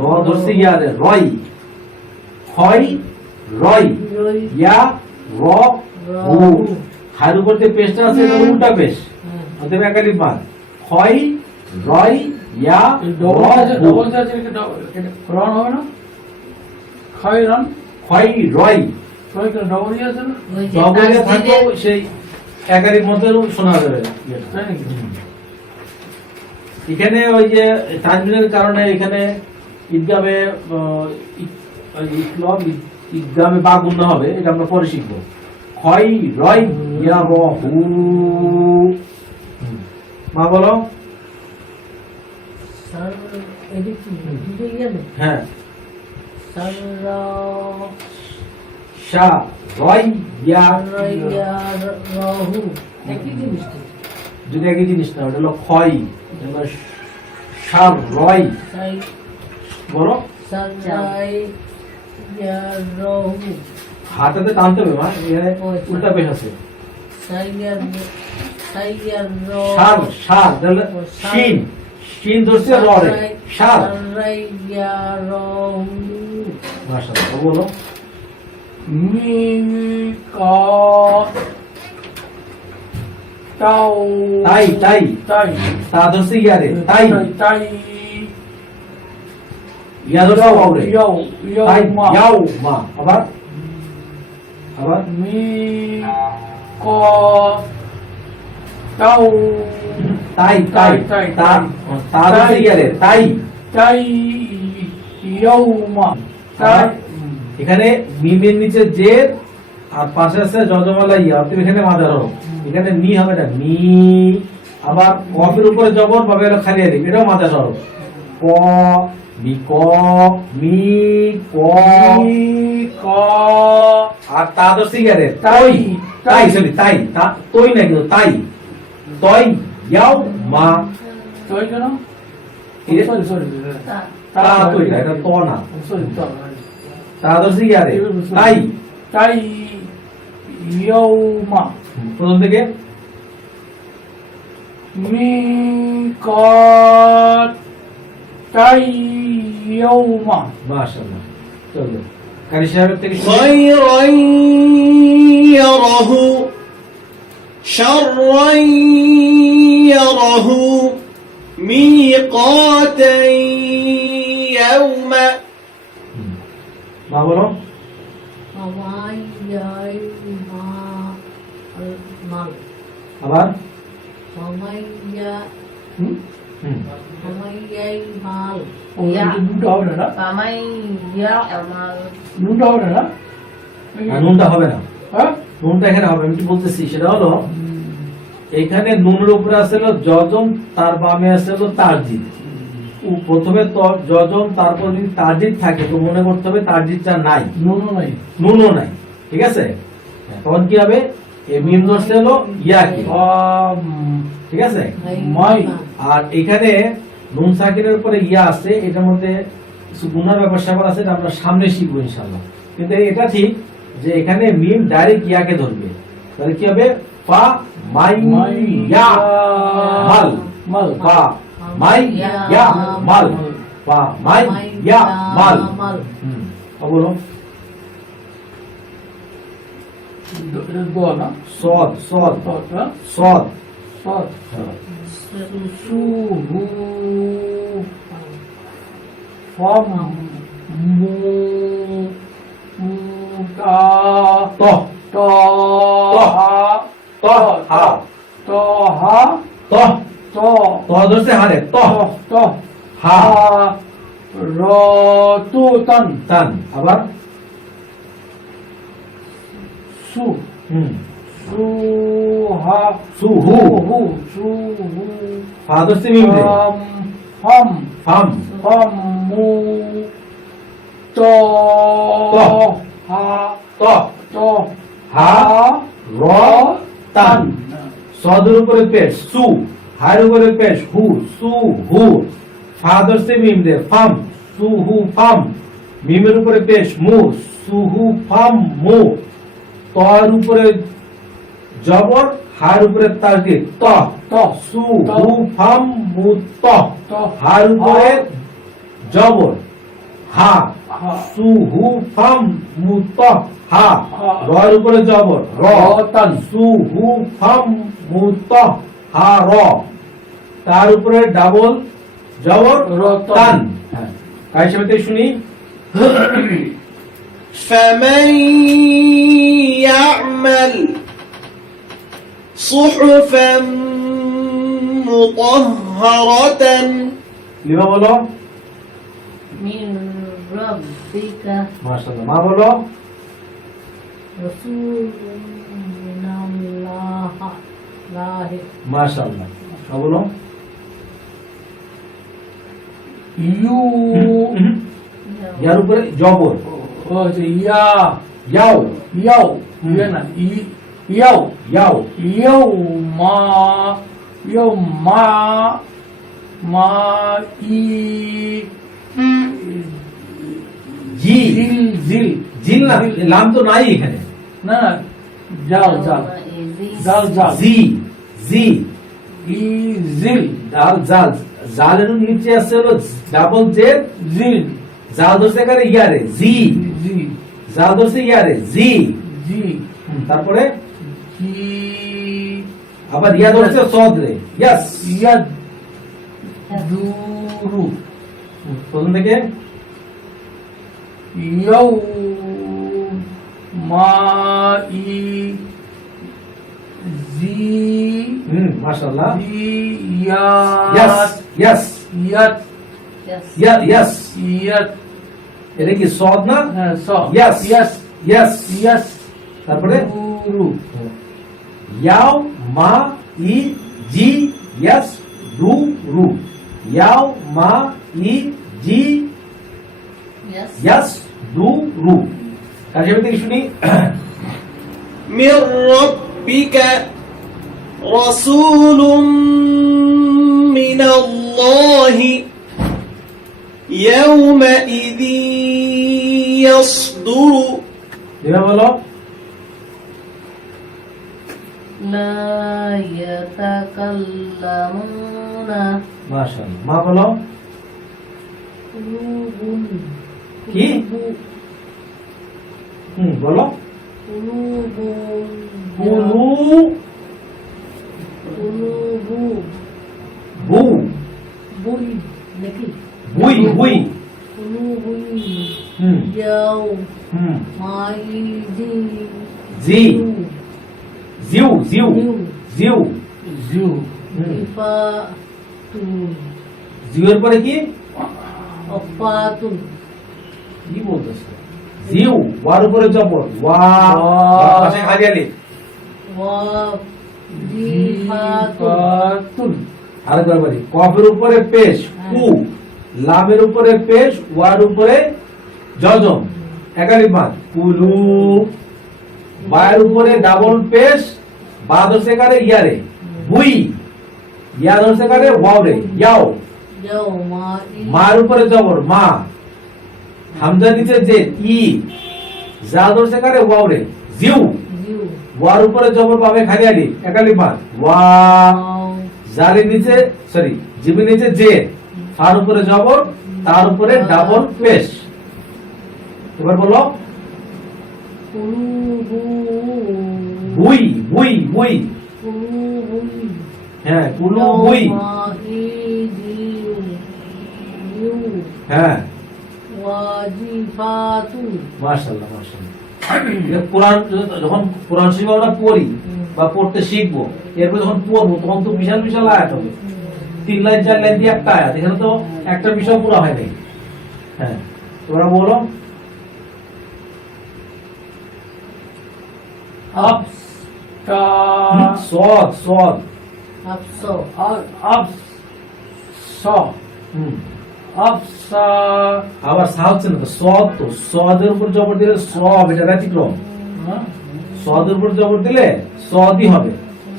র ধরছি ইয়ারে, রয় খয় রয় ইয়া র হু। হার উপর যে পেশটা আছে এটা উল্টা পেশ, অতএব একালি বাদ। খয় রয় ইয়া র হু। রন হবে না? খায়রান খয় রয় ডবল আছে না? জবরে থাকলেও সেই একালির মধ্যে শোনা যাবে না। তাই নাকি? এখানে ওই যে তানবিনের কারণে এখানে ঈদগামে ঈদগামে বা গুণ হবে, এটা আমরা পরে শিখবো। খয় রয় ইয়া র হু। মা বলো। হ্যাঁ, শা রয় ইয়া। রাহু একই জিনিস তো। যদি একই জিনিস না, ওটা হলো খয়, সার রয়। বলো। হাতাতে টানতে হবে মা, এখানে উল্টা পেশ আছে। সার সার শিন, শিন ধরছে র রে, সার। মাশাআল্লাহ, বলো। তাই তাই তাই তা ধরছে ইয়ারে, তাই তাই ইয়া ধরছে ওরে, তাই মা ইয়াও মা। আবার আবার মি ক তাও তাই তাই তাই, তা তাই। তা ধরছে ইয়ারে, তাই। তাই ইয়াউমা। তাই এখানে মিমের নিচে জের আর পাশে আছে যজমালা ইয়া, অর্থাৎ এখানে মাদার হরফ, এখানে মি হবে না, মি। আবার কফের উপরে জবর, বাবে হলো খালি আলিফ, এটাও মাদার হরফ। ক মি ক মি ক। ক আর তা ধরছে ইয়ারে, তাই, তাই তাই সরি তাই তা তই না কিন্তু তাই, তই ইয়াও মা। তাই কেন? সরি সরি তা তই না, এটা তো না। সরি তা ধরছে ইয়ারে, তাই। তাই ইয়াউমা। প্রথম থেকে মিকাত তাই ইয়াউমা। মাশাআল্লাহ, চলো কারি সাহেবের থেকে শুনি। خيرا يره شرا يره ميقاتا يوما মা বলো। আবার হুম। আমাইয়াই মাল ও নুনটা হবে না, আমাইয়া আমাল নুনটা হবে না, আর নুনটা হবে না, হ্যাঁ? নুনটা এখানে হবে। আমি কি বলতেছি সেটা হলো এখানে নুনের উপরে আছে হলো যজম, তার বামে আছে হলো তারজিদ। প্রথমে যজম, তারপর যদি তারজিদ থাকে তো মনে করতে হবে তারজিদটা নাই, নুনও নাই। নুনও নাই, ঠিক আছে? তখন কি হবে? এই মিম ধরছে হলো ইয়াকে, ঠিক আছে? মাই আর এখানে নুন সাকিনের উপরে ইয়া আছে, এটার মধ্যে কিছু গুনার ব্যাপার স্যাপার আছে, এটা আমরা সামনে শিখবো ইনশাআল্লাহ। কিন্তু এটা ঠিক যে এখানে মিম ডাইরেক্ট ইয়াকে ধরবে, তাহলে কি হবে? ফা মাই ইয়া মাল, মাল ফা মাই ইয়া মাল, ফা মাই ইয়া মাল। বলো দোয়া না, সদ সদ হ্যাঁ? সদ। সৎ সু হু ফম মু তা ত ত হা ত হা ত হা ত ত ত ধরছে হারে, ত ত হা র তু তন তান। আবার সু হুম, সু হা সু হু, হু সু হু ফা ধরছে মিম রে, ফম ফাম ফম মু ত ত হা ত ত হা র তান। সদের উপরে পেশ সু, হার উপরে পেশ হু, সু হু। ফা ধরছে মিম রে, ফাম সু হু ফাম। মিমের উপরে পেশ মু, সু হু ফাম মু। তর উপরে জবর, হার উপরে তাসদীদ ত, ত সু হু ফাম মু ত। ত হার উপরে জবর হা, হা সু হু ফাম মু ত হা। হা। রর উপরে জবর র, তান সু হু ফাম মু ত হা র। তার উপরে ডাবল জবর র তান। তান হ্যাঁ, কাই হিসেবে শুনি। فمن يعمل صحفا مطهرة লিমা বলো মিন রাব্বিকা মাশাআল্লাহ। মা বলো রাসূলুম মিনাল্লাহ লাহি মাশাআল্লাহ। সব বলো ইউ ইয়ার উপরে জবর ও যে ইয়া ইয়াও, ইয়াও ইয়া না ইয়াও ইয়াও ইয়াও মা মা ই জি, জিল জিল জিল না, লাম তো নাই এখানে। না না জাল জাল জাল জাল জি জি ই জিল ডাল জাল, জালের নিচে আছে হলো ডাবল জেড, জিল জাল ধরছে এখানে ইয়ারে জি, জি জাল ধরছে ইয়ারে জি। জি তারপরে জি আবার ইয়া ধরছে সদ রে, ইয়াস। ইয়াদ দুরু প্রথম থেকে ইয়াও মা ই জি মাশাআল্লাহ। জি ইয়াস ইয়াদ ইয়াস ইয়াদ ইয়াস। ইয়াদ এটা কি সদ না? হ্যাঁ স ইয়াস ইয়াস ইয়াস। ইয়াস তারপরে দুরু ইয়াও মা ই জি ইয়াস রু রু। ইয়াও মা ই জি ইয়াস রু রু। কাজে থেকে শুনি। من ربك رسول من الله يومئذ يصدر এবার বলো লা ইয়াতাকাল্লামুনা মাশাআল্লাহ। মা বলো কুলুবুন কি? বলো কুলুবুন কুলু কুলুবু বু বুই নাকি বুই বুই। কুলুবুন হুম ইয়াও হুম মাইদি জি জিউ জিউ জিউ। জিউ হুম। ইফা তুন জিউর পরে কি অপাতুন কি বলতেছে জিউ ওয়ার উপরে জবর ওয়া পাশে খালি আলিফ ওয়া জিফাতুন ফাতুন আরেকবার বলি কফের উপরে পেশ কু লামের উপরে পেশ ওয়ার উপরে জজম একালিফ মাদ কুলু বায়ের উপরে ডাবল পেশ বা ধরছে কারে ইয়ারে বুই ইয়া ধরছে কারে ওয়াও রে ইয়াও ইয়াউমা মার উপরে জবর মা হামজা নিচে যে ই যা ধরছে কারে ওয়াও রে জিউ জিউ ওয়ার উপরে জবর পাবে খালি আলিফ একালিফ মাদ ওয়া ওয়াও জালের নিচে সরি জিমের নিচে যে তার উপরে জবর তার উপরে ডাবল পেশ এবার বলো কুলুবু বুই বুই বুই কুলুবু হ্যাঁ কুলু বুই হ্যাঁ মাশাআল্লাহ মাশাআল্লাহ কোরআন যখন কোরআন শরীফ আমরা পড়ি বা পড়তে শিখবো এরপর যখন পড়বো তখন তো বিশাল বিশাল আয়াত হবে 3 লাইন 4 লাইন দিয়ে একটা আয়াত এখানে তো একটা বিষয় পুরো হয় নাই হ্যাঁ তোমরা বলো আফসা সদ সদ আফসা হুম আফসা আবার সা হচ্ছে না তো সদ তো সদের উপর জবর দিলে সব এটা ব্যতিক্রম সদের উপর জবর দিলে সদই হবে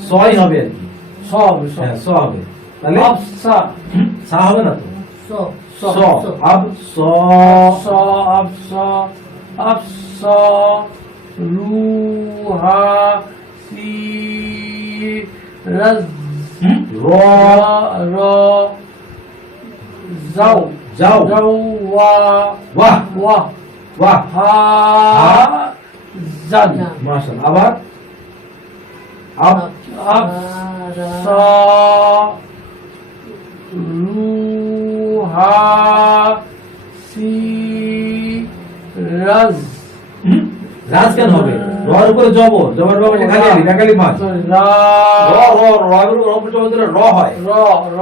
সই হবে আর কি সব হ্যাঁ স হবে তাহলে আফসা সা হবে না তো স আব স আফসা আফসা আফসা রুহা সি রাজ র র যাও যাও যাও ওয়া ওয়াহ ওয়া ওয়াহ হা জান মাশাআল্লাহ আবার আব আফসা রুহা সি রাজ রাজ কেন হবে রর উপরে জবর জবর বাবা খালি আলি একালি মাছ রা র র র এর উপর জবর দিলে র হয় র র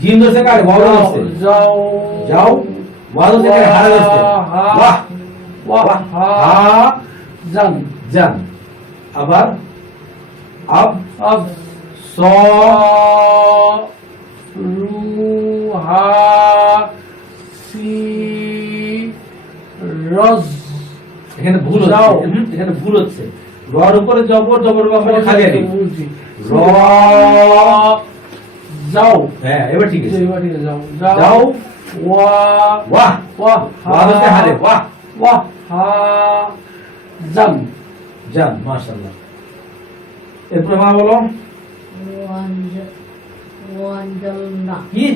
জিম দসে কারে ওয়াও দসে যাও যাও ওয়াও দসে কারে হারা দসে ওয়াহ ওয়া হা জান জান আবার আব আব স রুহা সি রজ এখানে ভুল যাও। হচ্ছে এখানে ভুল হচ্ছে রর উপরে জবর জবর বাবা খালি আলি র যাও হ্যাঁ এবার ঠিক আছে এবার ঠিক আছে, যাও যাও ওয়া ওয়াহ ওয়া ওয়াও দসে হারে ওয়াহ ওয়া হা জান জান মাশাআল্লাহ এরপর মা বলো ওয়ানজালনা কি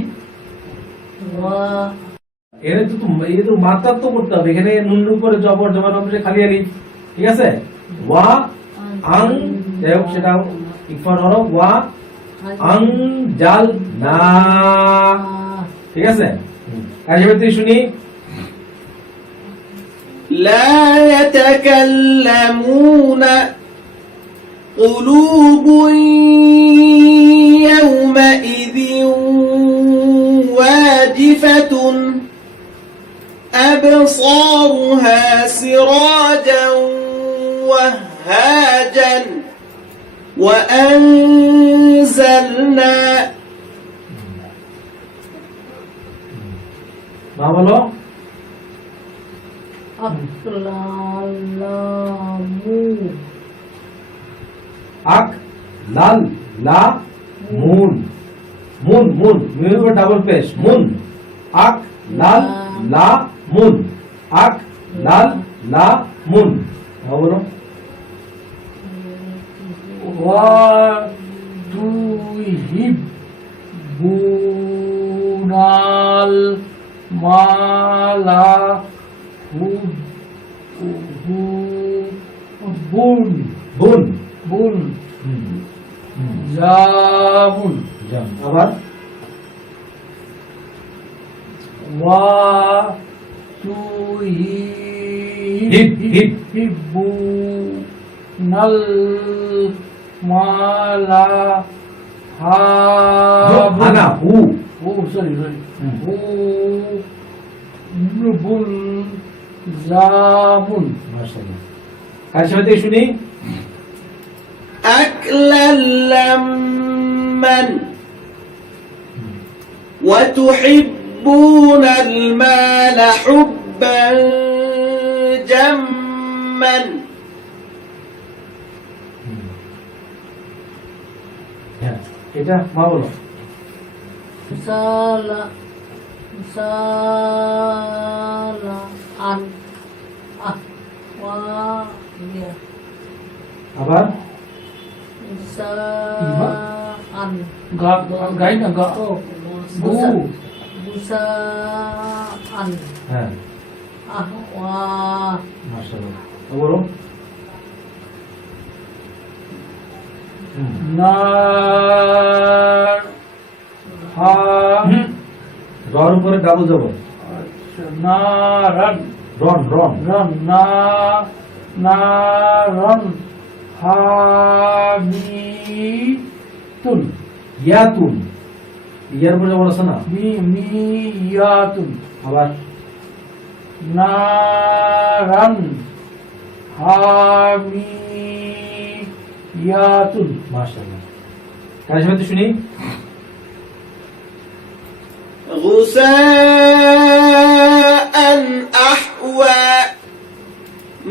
ওয়া এখানে তো এই তো মাত্রা তো করতে হবে এখানে নুন উপরে জবর জবর উপরে খালি আলিফ ঠিক আছে ওয়া আং যাই হোক সেটা ইকফার হলো ওয়া আং জাল না ঠিক আছে কাজে তুই শুনি لا يتكلمون قلوب يومئذ واجفة أبصارها سراجا وهاجا وأنزلنا মা বলো আকলালামু আক লাল লা মুন মুন মুন মুনের উপর ডাবল পেশ মুন আক লাল লা মুন আক লাল লা মুন মা বলো ওয়া তুহিব বুনাল মালা হু হু বুন বুন বুন জাবুন জাম আবার ওয়া হিব, হিব। হিব্বু নাল মালা হানা হু ও সরি হুম। ও বুল জামুন মাশাআল্লাহ কার সাথে শুনি أكلا لما وتحبون المال حبا جما হ্যাঁ এটা মা বলো Sala Sala An Wa Ya আবার Busaan গাই না গা Oh গু Busaan হ্যাঁ Ahwa মাশাআল্লাহ বলো নার হা রর উপরে ডাবল যাব আচ্ছা নারান রন রন রন না নারন হামিতুন ইয়াতুন ইয়ার পরে বড় আছে না মিয়াতুন আবার নারান হামিয়াতুন মাশাআল্লাহ কার সাথে শুনি غثاء أحوى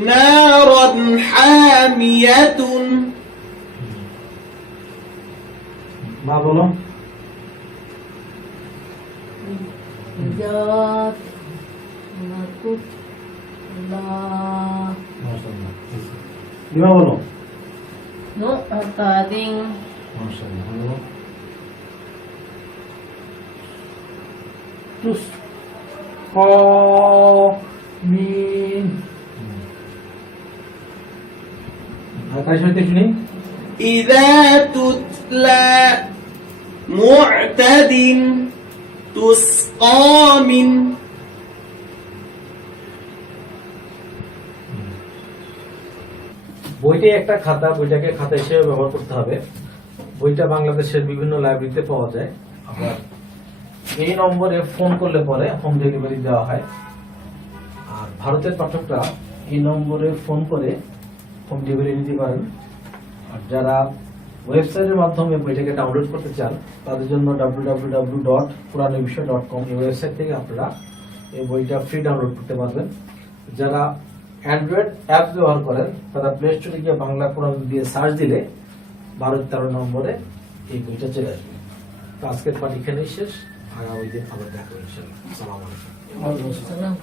نارا حامية মা বলো Jat Nakut La মাশাআল্লাহ লিমা বলো No Tading মাশাআল্লাহ বলো তুস ক মিন আর কার সাথে শুনি إذا تتلى معتد تسقى من বইটি একটা খাতা বইটাকে খাতা হিসেবে ব্যবহার করতে হবে বইটা বাংলাদেশের বিভিন্ন লাইব্রেরিতে পাওয়া যায় আবার এই নম্বরে ফোন করলে পরে হোম ডেলিভারি দেওয়া হয় আর ভারতের পাঠকরা এই নম্বরে ফোন করে হোম ডেলিভারি নিতে পারেন আর যারা ওয়েবসাইটের মাধ্যমে বইটাকে ডাউনলোড করতে চান তাদের জন্য www.quranebishya.com এই ওয়েবসাইট থেকে আপনারা এই বইটা ফ্রি ডাউনলোড করতে পারবেন যারা অ্যান্ড্রয়েড অ্যাপ ব্যবহার করেন তারা প্লে স্টোরে গিয়ে বাংলা কোরআন দিয়ে সার্চ দিলে 12-13 নম্বরে এই বইটা চলে আসবে তো আজকের পাঠ এখানেই শেষ আগামী দিন আবার দেখা হবে ইনশাআল্লাহ আসসালামু আলাইকুম আল্লাহ Salam